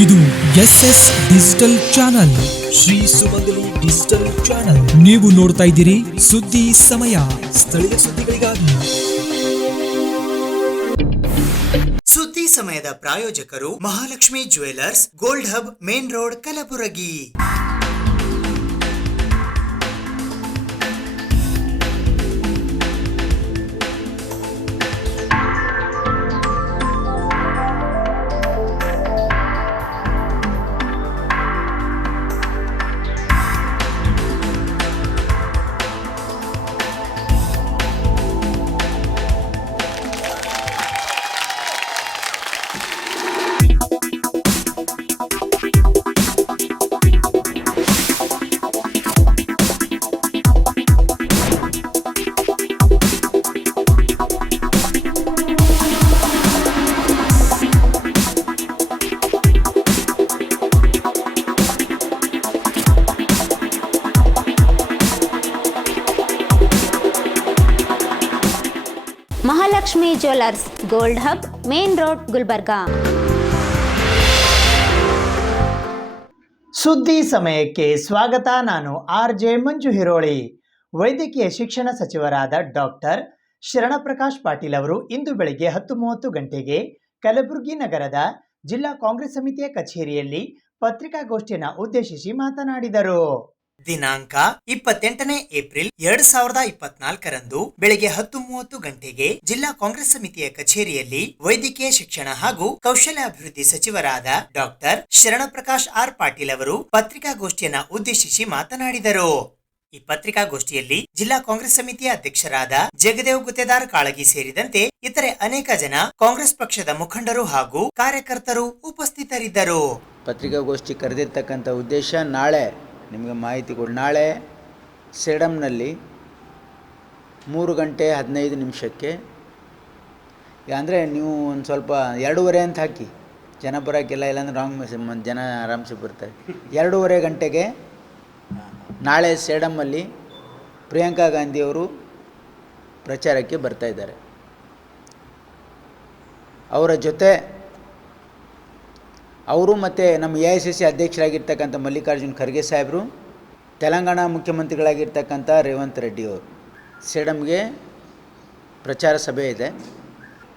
ಇದು SS digital channel, Shri ಸುಮಂಗಲಿ digital channel. ನೀವು ನೋಡ್ತಾ ಇದ್ದೀರಿ ಸುದ್ದಿ ಸಮಯ, ಸ್ಥಳೀಯ ಸುದ್ದಿಗಳಿಗಾಗಿ. ಸುದ್ದಿ ಸಮಯದ ಪ್ರಾಯೋಜಕರು Mahalakshmi jewellers, gold hub, main road, Kalaburagi. Mahalakshmi jewellers, gold hub, main road, Gulbarga. ಸುದ್ದಿ ಸಮಯಕ್ಕೆ ಸ್ವಾಗತ. ನಾನು RJ ಮಂಜು ಹಿರೋಳಿ. ವೈದ್ಯಕೀಯ ಶಿಕ್ಷಣ ಸಚಿವರಾದ ಡಾಕ್ಟರ್ ಶರಣಪ್ರಕಾಶ್ ಪಾಟೀಲ್ ಅವರು ಇಂದು ಬೆಳಗ್ಗೆ 10:30 ಗಂಟೆಗೆ ಕಲಬುರಗಿ ನಗರದ ಜಿಲ್ಲಾ ಕಾಂಗ್ರೆಸ್ ಸಮಿತಿಯ ಕಚೇರಿಯಲ್ಲಿ ಪತ್ರಿಕಾಗೋಷ್ಠಿಯನ್ನು ಉದ್ದೇಶಿಸಿ ಮಾತನಾಡಿದರು. ದಿನಾಂಕ 28 ಏಪ್ರಿಲ್ 2024ರಂದು ಬೆಳಗ್ಗೆ 10:30 ಗಂಟೆಗೆ ಜಿಲ್ಲಾ ಕಾಂಗ್ರೆಸ್ ಸಮಿತಿಯ ಕಚೇರಿಯಲ್ಲಿ ವೈದ್ಯಕೀಯ ಶಿಕ್ಷಣ ಹಾಗೂ ಕೌಶಲ್ಯಾಭಿವೃದ್ಧಿ ಸಚಿವರಾದ ಡಾಕ್ಟರ್ ಶರಣಪ್ರಕಾಶ್ ಪಾಟೀಲ್ ಅವರು ಪತ್ರಿಕಾಗೋಷ್ಠಿಯನ್ನ ಉದ್ದೇಶಿಸಿ ಮಾತನಾಡಿದರು. ಈ ಪತ್ರಿಕಾಗೋಷ್ಠಿಯಲ್ಲಿ ಜಿಲ್ಲಾ ಕಾಂಗ್ರೆಸ್ ಸಮಿತಿಯ ಅಧ್ಯಕ್ಷರಾದ ಜಗದೇವ್ ಗುತ್ತೇದಾರ್ ಕಾಳಗಿ ಸೇರಿದಂತೆ ಇತರೆ ಅನೇಕ ಜನ ಕಾಂಗ್ರೆಸ್ ಪಕ್ಷದ ಮುಖಂಡರು ಹಾಗೂ ಕಾರ್ಯಕರ್ತರು ಉಪಸ್ಥಿತರಿದ್ದರು. ಪತ್ರಿಕಾಗೋಷ್ಠಿ ಕರೆದಿರ್ತಕ್ಕಂಥ ಉದ್ದೇಶ, ನಾಳೆ ನಿಮಗೆ ಮಾಹಿತಿ ಕೊಡಿ. ನಾಳೆ ಸೇಡಂನಲ್ಲಿ 3:15 ಅಂದರೆ ನೀವು ಒಂದು ಸ್ವಲ್ಪ 2:30 ಅಂತ ಹಾಕಿ, ಜನ ಬರೋಕ್ಕೆಲ್ಲ, ಇಲ್ಲಾಂದ್ರೆ ರಾಂಗ್ ಮೆಸೇಜ್, ಜನ ಆರಾಮ್ಸೆ ಬರ್ತಾರೆ. 2:30 ಗಂಟೆಗೆ ನಾಳೆ ಸೇಡಮ್ಮಲ್ಲಿ ಪ್ರಿಯಾಂಕಾ ಗಾಂಧಿಯವರು ಪ್ರಚಾರಕ್ಕೆ ಬರ್ತಾಯಿದ್ದಾರೆ. ಅವರ ಜೊತೆ ಅವರು ಮತ್ತು ನಮ್ಮ AICC ಅಧ್ಯಕ್ಷರಾಗಿರ್ತಕ್ಕಂಥ ಮಲ್ಲಿಕಾರ್ಜುನ್ ಖರ್ಗೆ ಸಾಹೇಬರು, ತೆಲಂಗಾಣ ಮುಖ್ಯಮಂತ್ರಿಗಳಾಗಿರ್ತಕ್ಕಂಥ ರೇವಂತ್ ರೆಡ್ಡಿ ಅವರು ಸೇಡಮ್ಗೆ ಪ್ರಚಾರ ಸಭೆ ಇದೆ.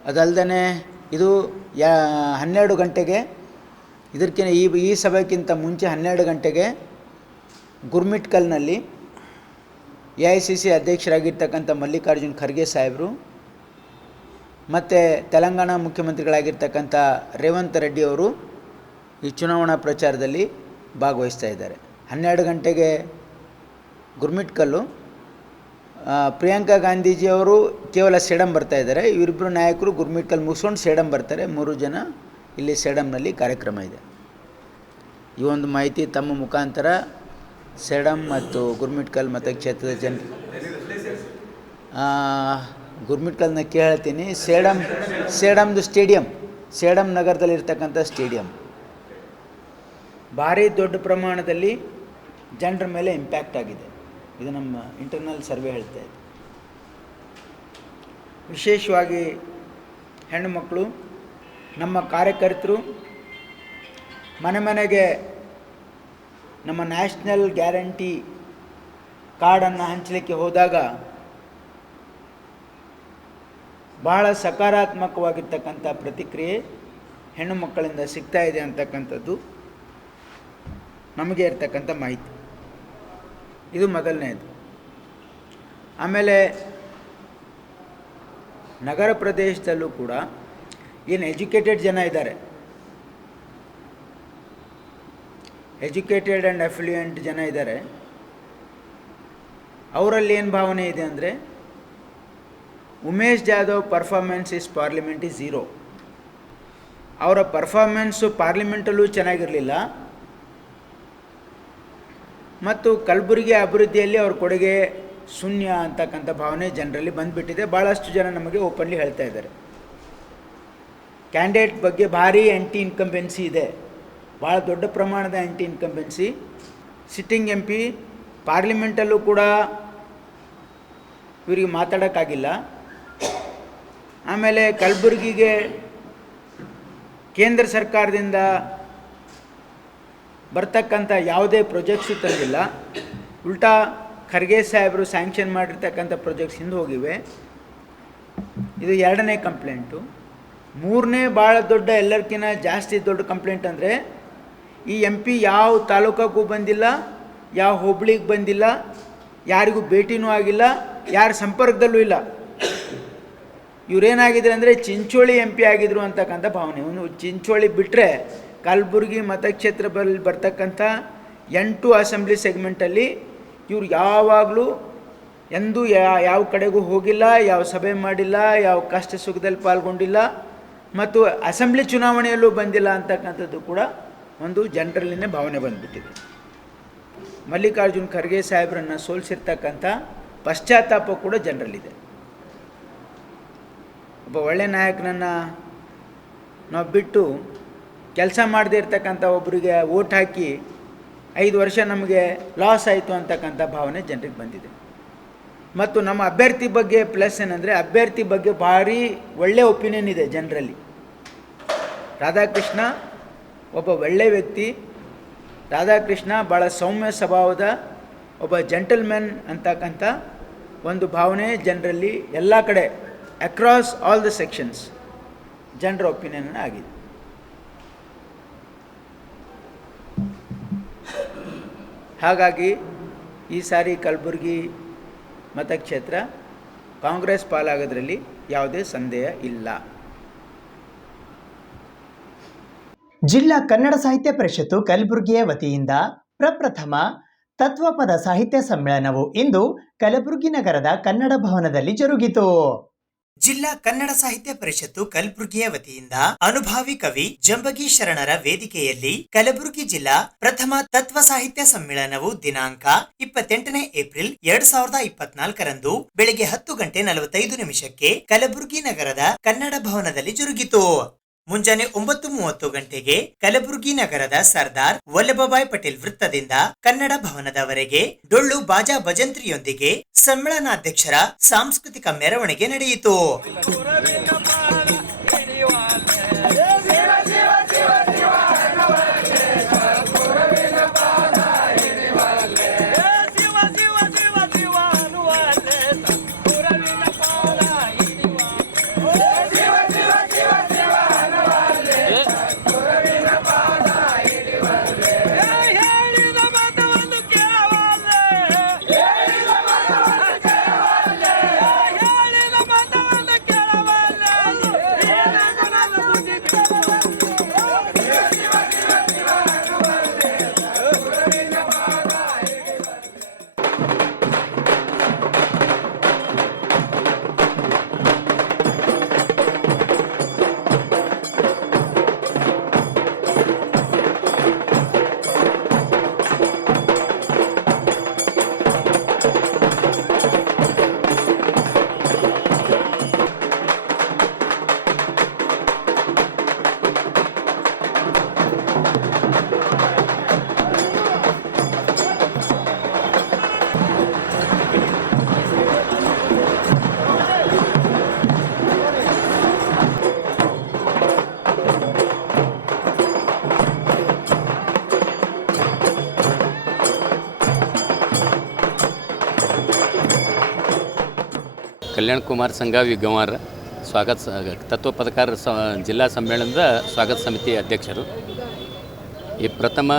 ಅದಲ್ಲದೆ ಇದು 12 ಗಂಟೆಗೆ, ಇದಕ್ಕಿಂತ ಈ ಸಭೆಗಿಂತ ಮುಂಚೆ 12 ಗಂಟೆಗೆ ಗುರ್ಮಿಟ್ಕಲ್ನಲ್ಲಿ AICC ಅಧ್ಯಕ್ಷರಾಗಿರ್ತಕ್ಕಂಥ ಮಲ್ಲಿಕಾರ್ಜುನ್ ಖರ್ಗೆ ಸಾಹೇಬರು ಮತ್ತು ತೆಲಂಗಾಣ ಮುಖ್ಯಮಂತ್ರಿಗಳಾಗಿರ್ತಕ್ಕಂಥ ರೇವಂತ್ ರೆಡ್ಡಿ ಅವರು ಈ ಚುನಾವಣಾ ಪ್ರಚಾರದಲ್ಲಿ ಭಾಗವಹಿಸ್ತಾ ಇದ್ದಾರೆ. 12 ಗಂಟೆಗೆ ಗುರ್ಮಿಟ್ಕಲ್ಲು, ಪ್ರಿಯಾಂಕಾ ಗಾಂಧೀಜಿಯವರು ಕೇವಲ ಸೇಡಂ ಬರ್ತಾ ಇದ್ದಾರೆ. ಇವರಿಬ್ಬರು ನಾಯಕರು ಗುರ್ಮಿಟ್ಕಲ್ ಮುಗಿಸ್ಕೊಂಡು ಸೇಡಂ ಬರ್ತಾರೆ. 3 ಜನ ಇಲ್ಲಿ ಸೇಡಂನಲ್ಲಿ ಕಾರ್ಯಕ್ರಮ ಇದೆ. ಈ ಒಂದು ಮಾಹಿತಿ ತಮ್ಮ ಮುಖಾಂತರ ಸೇಡಂ ಮತ್ತು ಗುರ್ಮಿಟ್ಕಲ್ ಮತಕ್ಷೇತ್ರದ ಗುರ್ಮಿಟ್ಕಲ್ನ ಕೇಳ್ತೀನಿ. ಸೇಡಮ್ದು ಸ್ಟೇಡಿಯಂ, ಸೇಡಂ ನಗರದಲ್ಲಿರ್ತಕ್ಕಂಥ ಸ್ಟೇಡಿಯಂ ಭಾರಿ ದೊಡ್ಡ ಪ್ರಮಾಣದಲ್ಲಿ ಜನರ ಮೇಲೆ ಇಂಪ್ಯಾಕ್ಟ್ ಆಗಿದೆ. ಇದು ನಮ್ಮ ಇಂಟರ್ನಲ್ ಸರ್ವೆ ಹೇಳ್ತಾ ಇದೆ. ವಿಶೇಷವಾಗಿ ಹೆಣ್ಣು ಮಕ್ಕಳು, ನಮ್ಮ ಕಾರ್ಯಕರ್ತರು ಮನೆ ಮನೆಗೆ ನಮ್ಮ ನ್ಯಾಷನಲ್ ಗ್ಯಾರಂಟಿ ಕಾರ್ಡನ್ನು ಹಂಚಲಿಕ್ಕೆ ಹೋದಾಗ ಬಹಳ ಸಕಾರಾತ್ಮಕವಾಗಿರ್ತಕ್ಕಂಥ ಪ್ರತಿಕ್ರಿಯೆ ಹೆಣ್ಣು ಮಕ್ಕಳಿಂದ ಸಿಗ್ತಾ ಇದೆ ಅಂತಕ್ಕಂಥದ್ದು ನಮಗೆ ಇರ್ತಕ್ಕಂಥ ಮಾಹಿತಿ. ಇದು ಮೊದಲನೇದು. ಆಮೇಲೆ ನಗರ ಪ್ರದೇಶದಲ್ಲೂ ಕೂಡ ಏನು ಎಜುಕೇಟೆಡ್ ಜನ ಇದ್ದಾರೆ, ಎಜುಕೇಟೆಡ್ ಆ್ಯಂಡ್ ಅಫ್ಲುಯೆಂಟ್ ಜನ ಇದ್ದಾರೆ, ಅವರಲ್ಲಿ ಏನು ಭಾವನೆ ಇದೆ ಅಂದರೆ, Umesh Jadhav performance is parliament is zero. ಅವರ ಪರ್ಫಾರ್ಮೆನ್ಸು ಪಾರ್ಲಿಮೆಂಟಲ್ಲೂ ಚೆನ್ನಾಗಿರಲಿಲ್ಲ ಮತ್ತು ಕಲಬುರಗಿ ಅಭಿವೃದ್ಧಿಯಲ್ಲಿ ಅವ್ರ ಕೊಡುಗೆ ಶೂನ್ಯ ಅಂತಕ್ಕಂಥ ಭಾವನೆ ಜನರಲ್ಲಿ ಬಂದುಬಿಟ್ಟಿದೆ. ಭಾಳಷ್ಟು ಜನ ನಮಗೆ ಓಪನ್ಲಿ ಹೇಳ್ತಾ ಇದ್ದಾರೆ. ಕ್ಯಾಂಡಿಡೇಟ್ ಬಗ್ಗೆ ಭಾರಿ ಆ್ಯಂಟಿ ಇನ್ಕಂಬೆನ್ಸಿ ಇದೆ, ಭಾಳ ದೊಡ್ಡ ಪ್ರಮಾಣದ ಆ್ಯಂಟಿ ಇನ್ಕಂಬೆನ್ಸಿ. ಸಿಟ್ಟಿಂಗ್ MP ಪಾರ್ಲಿಮೆಂಟಲ್ಲೂ ಕೂಡ ಇವರಿಗೆ ಮಾತಾಡೋಕ್ಕಾಗಿಲ್ಲ. ಆಮೇಲೆ ಕಲಬುರಗಿಗೆ ಕೇಂದ್ರ ಸರ್ಕಾರದಿಂದ ಬರ್ತಕ್ಕಂಥ ಯಾವುದೇ ಪ್ರಾಜೆಕ್ಟ್ಸು ತಂದಿಲ್ಲ. ಉಲ್ಟಾ ಖರ್ಗೆ ಸಾಹೇಬರು ಸ್ಯಾಂಕ್ಷನ್ ಮಾಡಿರ್ತಕ್ಕಂಥ ಪ್ರಾಜೆಕ್ಟ್ಸ್ ಹಿಂದೆ ಹೋಗಿವೆ. ಇದು 2ನೇ ಕಂಪ್ಲೇಂಟು. 3ನೇ ಭಾಳ ದೊಡ್ಡ, ಎಲ್ಲರಿಗಿಂತ ಜಾಸ್ತಿ ದೊಡ್ಡ ಕಂಪ್ಲೇಂಟ್ ಅಂದರೆ ಈ MP ಯಾವ ತಾಲೂಕಾಗೂ ಬಂದಿಲ್ಲ, ಯಾವ ಹೋಬಳಿಗೆ ಬಂದಿಲ್ಲ, ಯಾರಿಗೂ ಭೇಟಿನೂ ಆಗಿಲ್ಲ, ಯಾರ ಸಂಪರ್ಕದಲ್ಲೂ ಇಲ್ಲ. ಇವರೇನಾಗಿದ್ರು ಅಂದರೆ ಚಿಂಚೋಳಿ MP ಆಗಿದ್ರು ಅಂತಕ್ಕಂಥ ಭಾವನೆ. ಇವನು ಚಿಂಚೋಳಿ ಬಿಟ್ಟರೆ ಕಲಬುರಗಿ ಮತಕ್ಷೇತ್ರದಲ್ಲಿ ಬರ್ತಕ್ಕಂಥ 8 ಅಸೆಂಬ್ಲಿ ಸೆಗ್ಮೆಂಟಲ್ಲಿ ಇವರು ಯಾವಾಗಲೂ ಎಂದೂ ಯಾವ ಕಡೆಗೂ ಹೋಗಿಲ್ಲ, ಯಾವ ಸಭೆ ಮಾಡಿಲ್ಲ, ಯಾವ ಕಷ್ಟ ಸುಖದಲ್ಲಿ ಪಾಲ್ಗೊಂಡಿಲ್ಲ ಮತ್ತು ಅಸೆಂಬ್ಲಿ ಚುನಾವಣೆಯಲ್ಲೂ ಬಂದಿಲ್ಲ ಅಂತಕ್ಕಂಥದ್ದು ಕೂಡ ಒಂದು ಜನರಲ್ಲಿನೇ ಭಾವನೆ ಬಂದುಬಿಟ್ಟಿದೆ. ಮಲ್ಲಿಕಾರ್ಜುನ್ ಖರ್ಗೆ ಸಾಹೇಬ್ರನ್ನು ಸೋಲಿಸಿರ್ತಕ್ಕಂಥ ಪಶ್ಚಾತ್ತಾಪ ಕೂಡ ಜನರಲ್ಲಿದೆ. ಒಬ್ಬ ಒಳ್ಳೆಯ ನಾಯಕನನ್ನು ನಾವು ಬಿಟ್ಟು ಕೆಲಸ ಮಾಡದೇ ಇರ್ತಕ್ಕಂಥ ಒಬ್ಬರಿಗೆ ಓಟ್ ಹಾಕಿ 5 ವರ್ಷ ನಮಗೆ ಲಾಸ್ ಆಯಿತು ಅಂತಕ್ಕಂಥ ಭಾವನೆ ಜನರಿಗೆ ಬಂದಿದೆ. ಮತ್ತು ನಮ್ಮ ಅಭ್ಯರ್ಥಿ ಬಗ್ಗೆ ಪ್ಲಸ್ ಏನಂದರೆ, ಅಭ್ಯರ್ಥಿ ಬಗ್ಗೆ ಭಾರಿ ಒಳ್ಳೆಯ ಒಪಿನಿಯನ್ ಇದೆ ಜನರಲ್ಲಿ. ರಾಧಾಕೃಷ್ಣ ಒಬ್ಬ ಒಳ್ಳೆಯ ವ್ಯಕ್ತಿ. ರಾಧಾಕೃಷ್ಣ ಭಾಳ ಸೌಮ್ಯ ಸ್ವಭಾವದ ಒಬ್ಬ ಜೆಂಟಲ್ಮ್ಯಾನ್ ಅಂತಕ್ಕಂಥ ಒಂದು ಭಾವನೆ ಜನರಲ್ಲಿ ಎಲ್ಲ ಕಡೆ ಅಕ್ರಾಸ್ ಆಲ್ ದ ಸೆಕ್ಷನ್ಸ್ ಜನರ ಒಪಿನಿಯನ್ ಆಗಿದೆ. ಹಾಗಾಗಿ ಈ ಸಾರಿ ಕಲಬುರಗಿ ಮತಕ್ಷೇತ್ರ ಕಾಂಗ್ರೆಸ್ ಪಾಲಾಗೋದ್ರಲ್ಲಿ ಯಾವುದೇ ಸಂದೇಹ ಇಲ್ಲ. ಜಿಲ್ಲಾ ಕನ್ನಡ ಸಾಹಿತ್ಯ ಪರಿಷತ್ತು ಕಲಬುರಗಿಯ ವತಿಯಿಂದ ಪ್ರಪ್ರಥಮ ತತ್ವಪದ ಸಾಹಿತ್ಯ ಸಮ್ಮೇಳನವು ಇಂದು ಕಲಬುರಗಿ ನಗರದ ಕನ್ನಡ ಭವನದಲ್ಲಿ ಜರುಗಿತು. ಜಿಲ್ಲಾ ಕನ್ನಡ ಸಾಹಿತ್ಯ ಪರಿಷತ್ತು ಕಲಬುರಗಿಯ ವತಿಯಿಂದ ಅನುಭಾವಿ ಕವಿ ಜಂಬಗಿ ಶರಣರ ವೇದಿಕೆಯಲ್ಲಿ ಕಲಬುರಗಿ ಜಿಲ್ಲಾ ಪ್ರಥಮ ತತ್ವ ಸಾಹಿತ್ಯ ಸಮ್ಮೇಳನವು ದಿನಾಂಕ 28 ಏಪ್ರಿಲ್ 2024ರಂದು ಬೆಳಗ್ಗೆ 10:45 ಕಲಬುರಗಿ ನಗರದ ಕನ್ನಡ ಭವನದಲ್ಲಿ ಜರುಗಿತು. ಮುಂಜಾನೆ 9:30 ಗಂಟೆಗೆ ಕಲಬುರಗಿ ನಗರದ ಸರ್ದಾರ್ ವಲ್ಲಭಭಾಯ್ ಪಟೇಲ್ ವೃತ್ತದಿಂದ ಕನ್ನಡ ಭವನದವರೆಗೆ ಡೊಳ್ಳು ಬಾಜಾ ಭಜಂತ್ರಿಯೊಂದಿಗೆ ಸಮ್ಮೇಳನಾಧ್ಯಕ್ಷರ ಸಾಂಸ್ಕೃತಿಕ ಮೆರವಣಿಗೆ ನಡೆಯಿತು. ಕಲ್ಯಾಣ್ ಕುಮಾರ್ ಸಂಘವಿ ಗಂವಾರ ತತ್ವ ಪದಕಾರ ಜಿಲ್ಲಾ ಸಮ್ಮೇಳನದ ಸ್ವಾಗತ ಸಮಿತಿ ಅಧ್ಯಕ್ಷರು. ಈ ಪ್ರಥಮ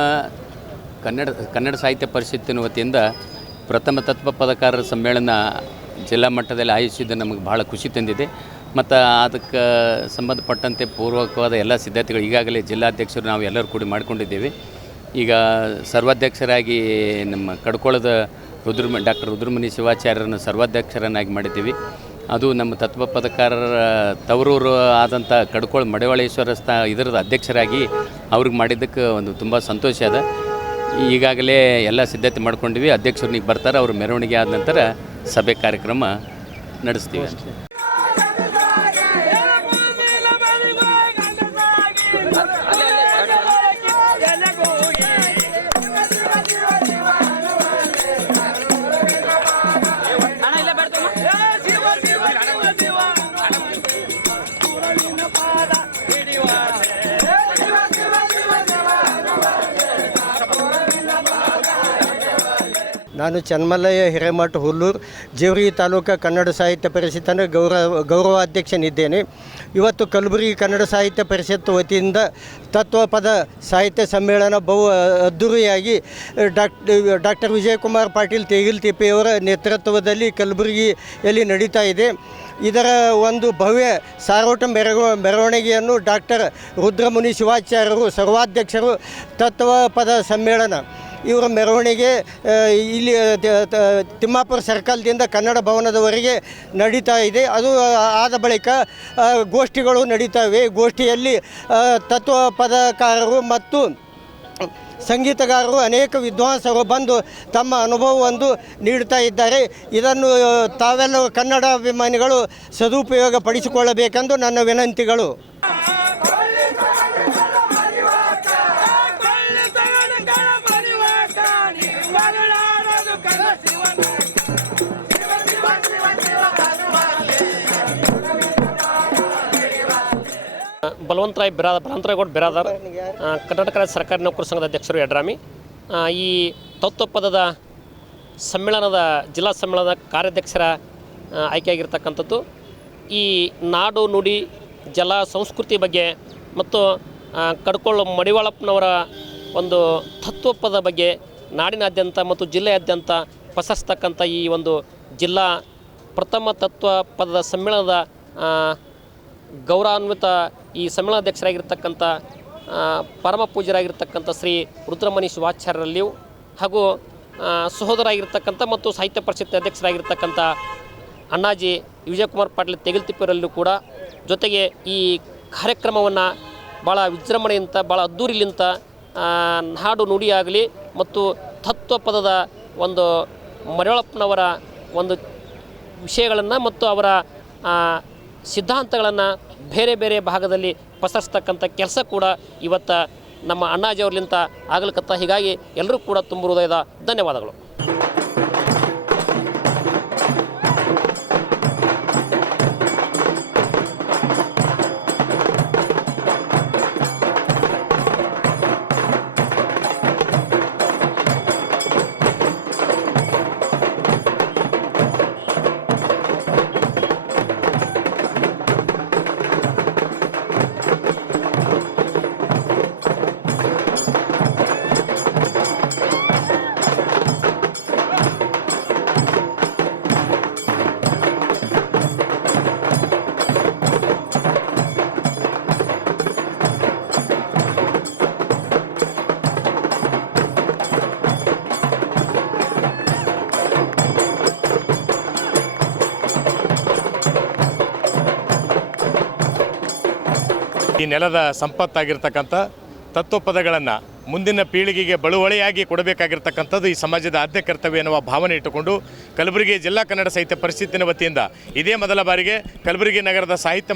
ಕನ್ನಡ ಸಾಹಿತ್ಯ ಪರಿಷತ್ತಿನ ವತಿಯಿಂದ ಪ್ರಥಮ ತತ್ವ ಪದಕಾರರ ಸಮ್ಮೇಳನ ಜಿಲ್ಲಾ ಮಟ್ಟದಲ್ಲಿ ಆಯೋಜಿಸಿದ್ದು ನಮಗೆ ಭಾಳ ಖುಷಿ ತಂದಿದೆ. ಮತ್ತು ಅದಕ್ಕೆ ಸಂಬಂಧಪಟ್ಟಂತೆ ಪೂರ್ವಕವಾದ ಎಲ್ಲ ಸಿದ್ಧತೆಗಳು ಈಗಾಗಲೇ ಜಿಲ್ಲಾಧ್ಯಕ್ಷರು ನಾವು ಎಲ್ಲರೂ ಕೂಡಿ ಮಾಡಿಕೊಂಡಿದ್ದೇವೆ. ಈಗ ಸರ್ವಾಧ್ಯಕ್ಷರಾಗಿ ನಮ್ಮ ಕಡ್ಕೋಳದ ಡಾಕ್ಟರ್ ರುದ್ರಮುನಿ ಶಿವಾಚಾರ್ಯರನ್ನು ಸರ್ವಾಧ್ಯಕ್ಷರನ್ನಾಗಿ ಮಾಡಿದ್ದೀವಿ. ಅದು ನಮ್ಮ ತತ್ವ ಪದಕಾರರ ತವರೂರು ಆದಂಥ ಕಡ್ಕೋಳ ಮಡಿವಾಳೇಶ್ವರ ಇದರದ ಅಧ್ಯಕ್ಷರಾಗಿ ಅವ್ರಿಗೆ ಮಾಡಿದ್ದಕ್ಕೆ ಒಂದು ತುಂಬ ಸಂತೋಷ ಅದ. ಈಗಾಗಲೇ ಎಲ್ಲ ಸಿದ್ಧತೆ ಮಾಡ್ಕೊಂಡಿವಿ. ಅಧ್ಯಕ್ಷರು ಈಗ ಬರ್ತಾರೆ, ಅವರು ಮೆರವಣಿಗೆ ಆದ ನಂತರ ಸಭೆ ಕಾರ್ಯಕ್ರಮ ನಡೆಸ್ತೀವಿ. ನಾನು ಚನ್ಮಲ್ಲಯ್ಯ ಹಿರೇಮಠ ಹುಲ್ಲೂರು, ಜೇವರ್ಗಿ ತಾಲೂಕು ಕನ್ನಡ ಸಾಹಿತ್ಯ ಪರಿಷತ್ತಿನ ಗೌರವಾಧ್ಯಕ್ಷನಿದ್ದೇನೆ. ಇವತ್ತು ಕಲಬುರಗಿ ಕನ್ನಡ ಸಾಹಿತ್ಯ ಪರಿಷತ್ ವತಿಯಿಂದ ತತ್ವಪದ ಸಾಹಿತ್ಯ ಸಮ್ಮೇಳನ ಬಹು ಅದ್ಧೂರಿಯಾಗಿ ಡಾಕ್ಟರ್ ವಿಜಯಕುಮಾರ್ ಪಾಟೀಲ್ ತೇಗಿಲ್ತಿಪ್ಪೆಯವರ ನೇತೃತ್ವದಲ್ಲಿ ಕಲಬುರಗಿಯಲ್ಲಿ ನಡೀತಾ ಇದೆ. ಇದರ ಒಂದು ಭವ್ಯ ಸಾರೋಟ ಮೆರವಣಿಗೆಯನ್ನು ಡಾಕ್ಟರ್ ರುದ್ರಮುನಿ ಶಿವಾಚಾರ್ಯರು ಸರ್ವಾಧ್ಯಕ್ಷರು, ತತ್ವಪದ ಸಮ್ಮೇಳನ ಇವರ ಮೆರವಣಿಗೆ ಇಲ್ಲಿ ತಿಮ್ಮಾಪುರ ಸರ್ಕಲ್ದಿಂದ ಕನ್ನಡ ಭವನದವರೆಗೆ ನಡೀತಾ ಇದೆ. ಅದು ಆದ ಬಳಿಕ ಗೋಷ್ಠಿಗಳು ನಡೀತವೆ. ಗೋಷ್ಠಿಯಲ್ಲಿ ತತ್ವಪದಕಾರರು ಮತ್ತು ಸಂಗೀತಗಾರರು ಅನೇಕ ವಿದ್ವಾಂಸರು ಬಂದು ತಮ್ಮ ಅನುಭವವನ್ನು ನೀಡ್ತಾ ಇದ್ದಾರೆ. ಇದನ್ನು ತಾವೆಲ್ಲ ಕನ್ನಡ ಅಭಿಮಾನಿಗಳು ಸದುಪಯೋಗ ಪಡಿಸಿಕೊಳ್ಳಬೇಕೆಂದು ನನ್ನ ವಿನಂತಿಗಳು. ಬಲವಂತರಾಯಗೌಡ ಬಿರಾದಾರ್, ಕರ್ನಾಟಕ ರಾಜ್ಯ ಸರ್ಕಾರಿ ನೌಕರ ಸಂಘದ ಅಧ್ಯಕ್ಷರು ಯಡ್ರಾಮಿ. ಈ ತತ್ವಪದದ ಸಮ್ಮೇಳನದ ಜಿಲ್ಲಾ ಸಮ್ಮೇಳನದ ಕಾರ್ಯಾಧ್ಯಕ್ಷರ ಆಯ್ಕೆಯಾಗಿರ್ತಕ್ಕಂಥದ್ದು ಈ ನಾಡು ನುಡಿ ಜಲ ಸಂಸ್ಕೃತಿ ಬಗ್ಗೆ ಮತ್ತು ಕಡ್ಕೊಳ್ಳೋ ಮಡಿವಾಳಪ್ಪನವರ ಒಂದು ತತ್ವಪದ ಬಗ್ಗೆ ನಾಡಿನಾದ್ಯಂತ ಮತ್ತು ಜಿಲ್ಲೆಯಾದ್ಯಂತ ಪಸರಿಸ್ತಕ್ಕಂಥ ಈ ಒಂದು ಜಿಲ್ಲಾ ಪ್ರಥಮ ತತ್ವಪದದ ಸಮ್ಮೇಳನದ ಗೌರವಾನ್ವಿತ ಈ ಸಮ್ಮೇಳನಾಧ್ಯಕ್ಷರಾಗಿರ್ತಕ್ಕಂಥ ಪರಮ ಪೂಜ್ಯರಾಗಿರ್ತಕ್ಕಂಥ ಶ್ರೀ ರುದ್ರಮುನಿ ಶಿವಾಚಾರ್ಯರಲ್ಲಿಯೂ ಹಾಗೂ ಸಹೋದರಾಗಿರ್ತಕ್ಕಂಥ ಮತ್ತು ಸಾಹಿತ್ಯ ಪರಿಷತ್ ಅಧ್ಯಕ್ಷರಾಗಿರ್ತಕ್ಕಂಥ ಅಣ್ಣಾಜಿ ವಿಜಯಕುಮಾರ್ ಪಾಟೀಲ್ ತೇಗಿಲ್ತಿಪ್ಪೆಯವರಲ್ಲೂ ಕೂಡ, ಜೊತೆಗೆ ಈ ಕಾರ್ಯಕ್ರಮವನ್ನು ಭಾಳ ವಿಜೃಂಭಣೆಯಿಂದ ಭಾಳ ಅದ್ದೂರಿಲಿಂತ ನಾಡು ನುಡಿಯಾಗಲಿ ಮತ್ತು ತತ್ವಪದದ ಒಂದು ಮರಿಯಪ್ಪನವರ ಒಂದು ವಿಷಯಗಳನ್ನು ಮತ್ತು ಅವರ ಸಿದ್ಧಾಂತಗಳನ್ನು ಬೇರೆ ಬೇರೆ ಭಾಗದಲ್ಲಿ ಪಸರಿಸ್ತಕ್ಕಂಥ ಕೆಲಸ ಕೂಡ ಇವತ್ತು ನಮ್ಮ ಅಣ್ಣಾಜಿಯವ್ರಲಿಂತ ಆಗಲಿಕತ್ತ. ಹೀಗಾಗಿ ಎಲ್ಲರೂ ಕೂಡ ತುಂಬ ಹೃದಯದ ಧನ್ಯವಾದಗಳು. ಈ ನೆಲದ ಸಂಪತ್ತಾಗಿರ್ತಕ್ಕಂಥ ತತ್ವಪದಗಳನ್ನು ಮುಂದಿನ ಪೀಳಿಗೆಗೆ ಬಳುವಳಿಯಾಗಿ ಕೊಡಬೇಕಾಗಿರ್ತಕ್ಕಂಥದ್ದು ಈ ಸಮಾಜದ ಆದ್ಯ ಕರ್ತವ್ಯ ಎನ್ನುವ ಭಾವನೆ ಇಟ್ಟುಕೊಂಡು ಕಲಬುರಗಿ ಜಿಲ್ಲಾ ಕನ್ನಡ ಸಾಹಿತ್ಯ ಪರಿಷತ್ತಿನ ವತಿಯಿಂದ ಇದೇ ಮೊದಲ ಬಾರಿಗೆ ಕಲಬುರಗಿ ನಗರದ ಸಾಹಿತ್ಯ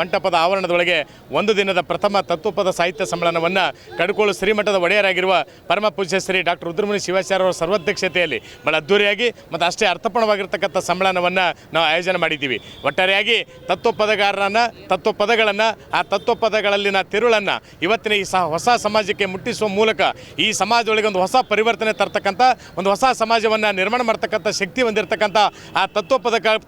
ಮಂಟಪದ ಆವರಣದೊಳಗೆ ಒಂದು ದಿನದ ಪ್ರಥಮ ತತ್ವಪದ ಸಾಹಿತ್ಯ ಸಮ್ಮೇಳನವನ್ನು ಕಡ್ಕೋಳು ಶ್ರೀಮಠದ ಒಡೆಯರಾಗಿರುವ ಪರಮ ಪೂಜ್ಯ ಶ್ರೀ ಡಾಕ್ಟರ್ ರುದ್ರಮುನಿ ಶಿವಾಚಾರ್ಯ ಅವರ ಸರ್ವಾಧ್ಯಕ್ಷತೆಯಲ್ಲಿ ಬಹಳ ಅದ್ದೂರಿಯಾಗಿ ಮತ್ತು ಅಷ್ಟೇ ಅರ್ಥಪೂರ್ಣವಾಗಿರ್ತಕ್ಕಂಥ ಸಮ್ಮೇಳನವನ್ನು ನಾವು ಆಯೋಜನೆ ಮಾಡಿದ್ದೀವಿ. ಒಟ್ಟಾರೆಯಾಗಿ ತತ್ವಪದಗಳನ್ನು ಆ ತತ್ವಪದಗಳಲ್ಲಿನ ತಿರುಳನ್ನು ಇವತ್ತಿನ ಈ ಹೊಸ ಸಮಾಜಕ್ಕೆ ಮುಟ್ಟಿಸುವ ಮೂಲಕ ಈ ಸಮಾಜದೊಳಗೆ ಒಂದು ಹೊಸ ಪರಿವರ್ತನೆ ತರ್ತಕ್ಕಂಥ, ಒಂದು ಹೊಸ ಸಮಾಜವನ್ನು ನಿರ್ಮಾಣ ಮಾಡ್ತಕ್ಕಂಥ ಶಕ್ತಿ ಹೊಂದಿರತಕ್ಕಂಥ ಆ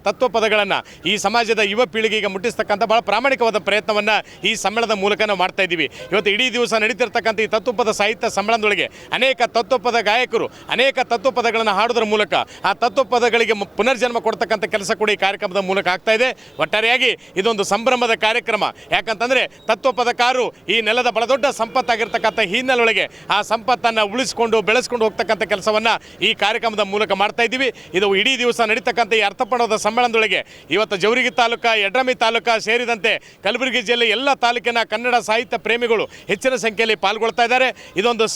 ತತ್ವಪದಗಳನ್ನು ಈ ಸಮಾಜದ ಯುವ ಪೀಳಿಗೆಗೆ ಮುಟ್ಟಿಸ್ತಕ್ಕಂಥ ಭಾಳ ಪ್ರಾಮಾಣಿಕವಾದ ಪ್ರಯತ್ನವನ್ನು ಈ ಸಮ್ಮೇಳನದ ಮೂಲಕ ನಾವು ಮಾಡ್ತಾ ಇದ್ದೀವಿ. ಇವತ್ತು ಇಡೀ ದಿವಸ ನಡೀತಿರ್ತಕ್ಕಂಥ ಈ ತತ್ವಪದ ಸಾಹಿತ್ಯ ಸಮ್ಮೇಳನದೊಳಗೆ ಅನೇಕ ತತ್ವಪದ ಗಾಯಕರು ಅನೇಕ ತತ್ವಪದಗಳನ್ನು ಹಾಡೋದ್ರ ಮೂಲಕ ಆ ತತ್ವಪದಗಳಿಗೆ ಪುನರ್ಜನ್ಮ ಕೊಡ್ತಕ್ಕಂಥ ಕೆಲಸ ಕೂಡ ಈ ಕಾರ್ಯಕ್ರಮದ ಮೂಲಕ ಆಗ್ತಾ ಇದೆ. ಒಟ್ಟಾರೆಯಾಗಿ ಇದೊಂದು ಸಂಭ್ರಮದ ಕಾರ್ಯಕ್ರಮ. ಯಾಕಂತಂದರೆ ತತ್ವಪದಕಾರರು ಈ ನೆಲದ ಬಹಳ ದೊಡ್ಡ ಸಂಪತ್ತಾಗಿರ್ತಕ್ಕಂಥ ಹಿನ್ನೆಲೆಯೊಳಗೆ ಆ ಸಂಪತ್ತನ್ನು ಉಳಿಸಿಕೊಂಡು ಬೆಳೆಸ್ಕೊಂಡು ಹೋಗ್ತಕ್ಕಂಥ ಕೆಲಸವನ್ನು ಈ ಕಾರ್ಯಕ್ರಮದ ಮೂಲಕ ಮಾಡ್ತಾ ಇದ್ದೀವಿ. ಇದು ಇಡೀ ದಿವಸ ನಡೀತಕ್ಕಂಥ ಈ ಅರ್ಥಪೂರ್ಣದ ಸಮ್ಮೇಳನದೊಳಗೆ ಇವತ್ತು ಜೇವರ್ಗಿ ತಾಲೂಕು, ಯಡ್ರಾಮಿ ತಾಲೂಕು ಸೇರಿದಂತೆ ಕಲಬುರಗಿ ಜಿಲ್ಲೆ ಎಲ್ಲ ತಾಲೂಕಿನ ಕನ್ನಡ ಸಾಹಿತ್ಯ ಪ್ರೇಮಿಗಳು ಹೆಚ್ಚಿನ ಸಂಖ್ಯೆಯಲ್ಲಿ ಪಾಲ್ಗೊಳ್ತಾ ಇದ್ದಾರೆ. ಇದೊಂದು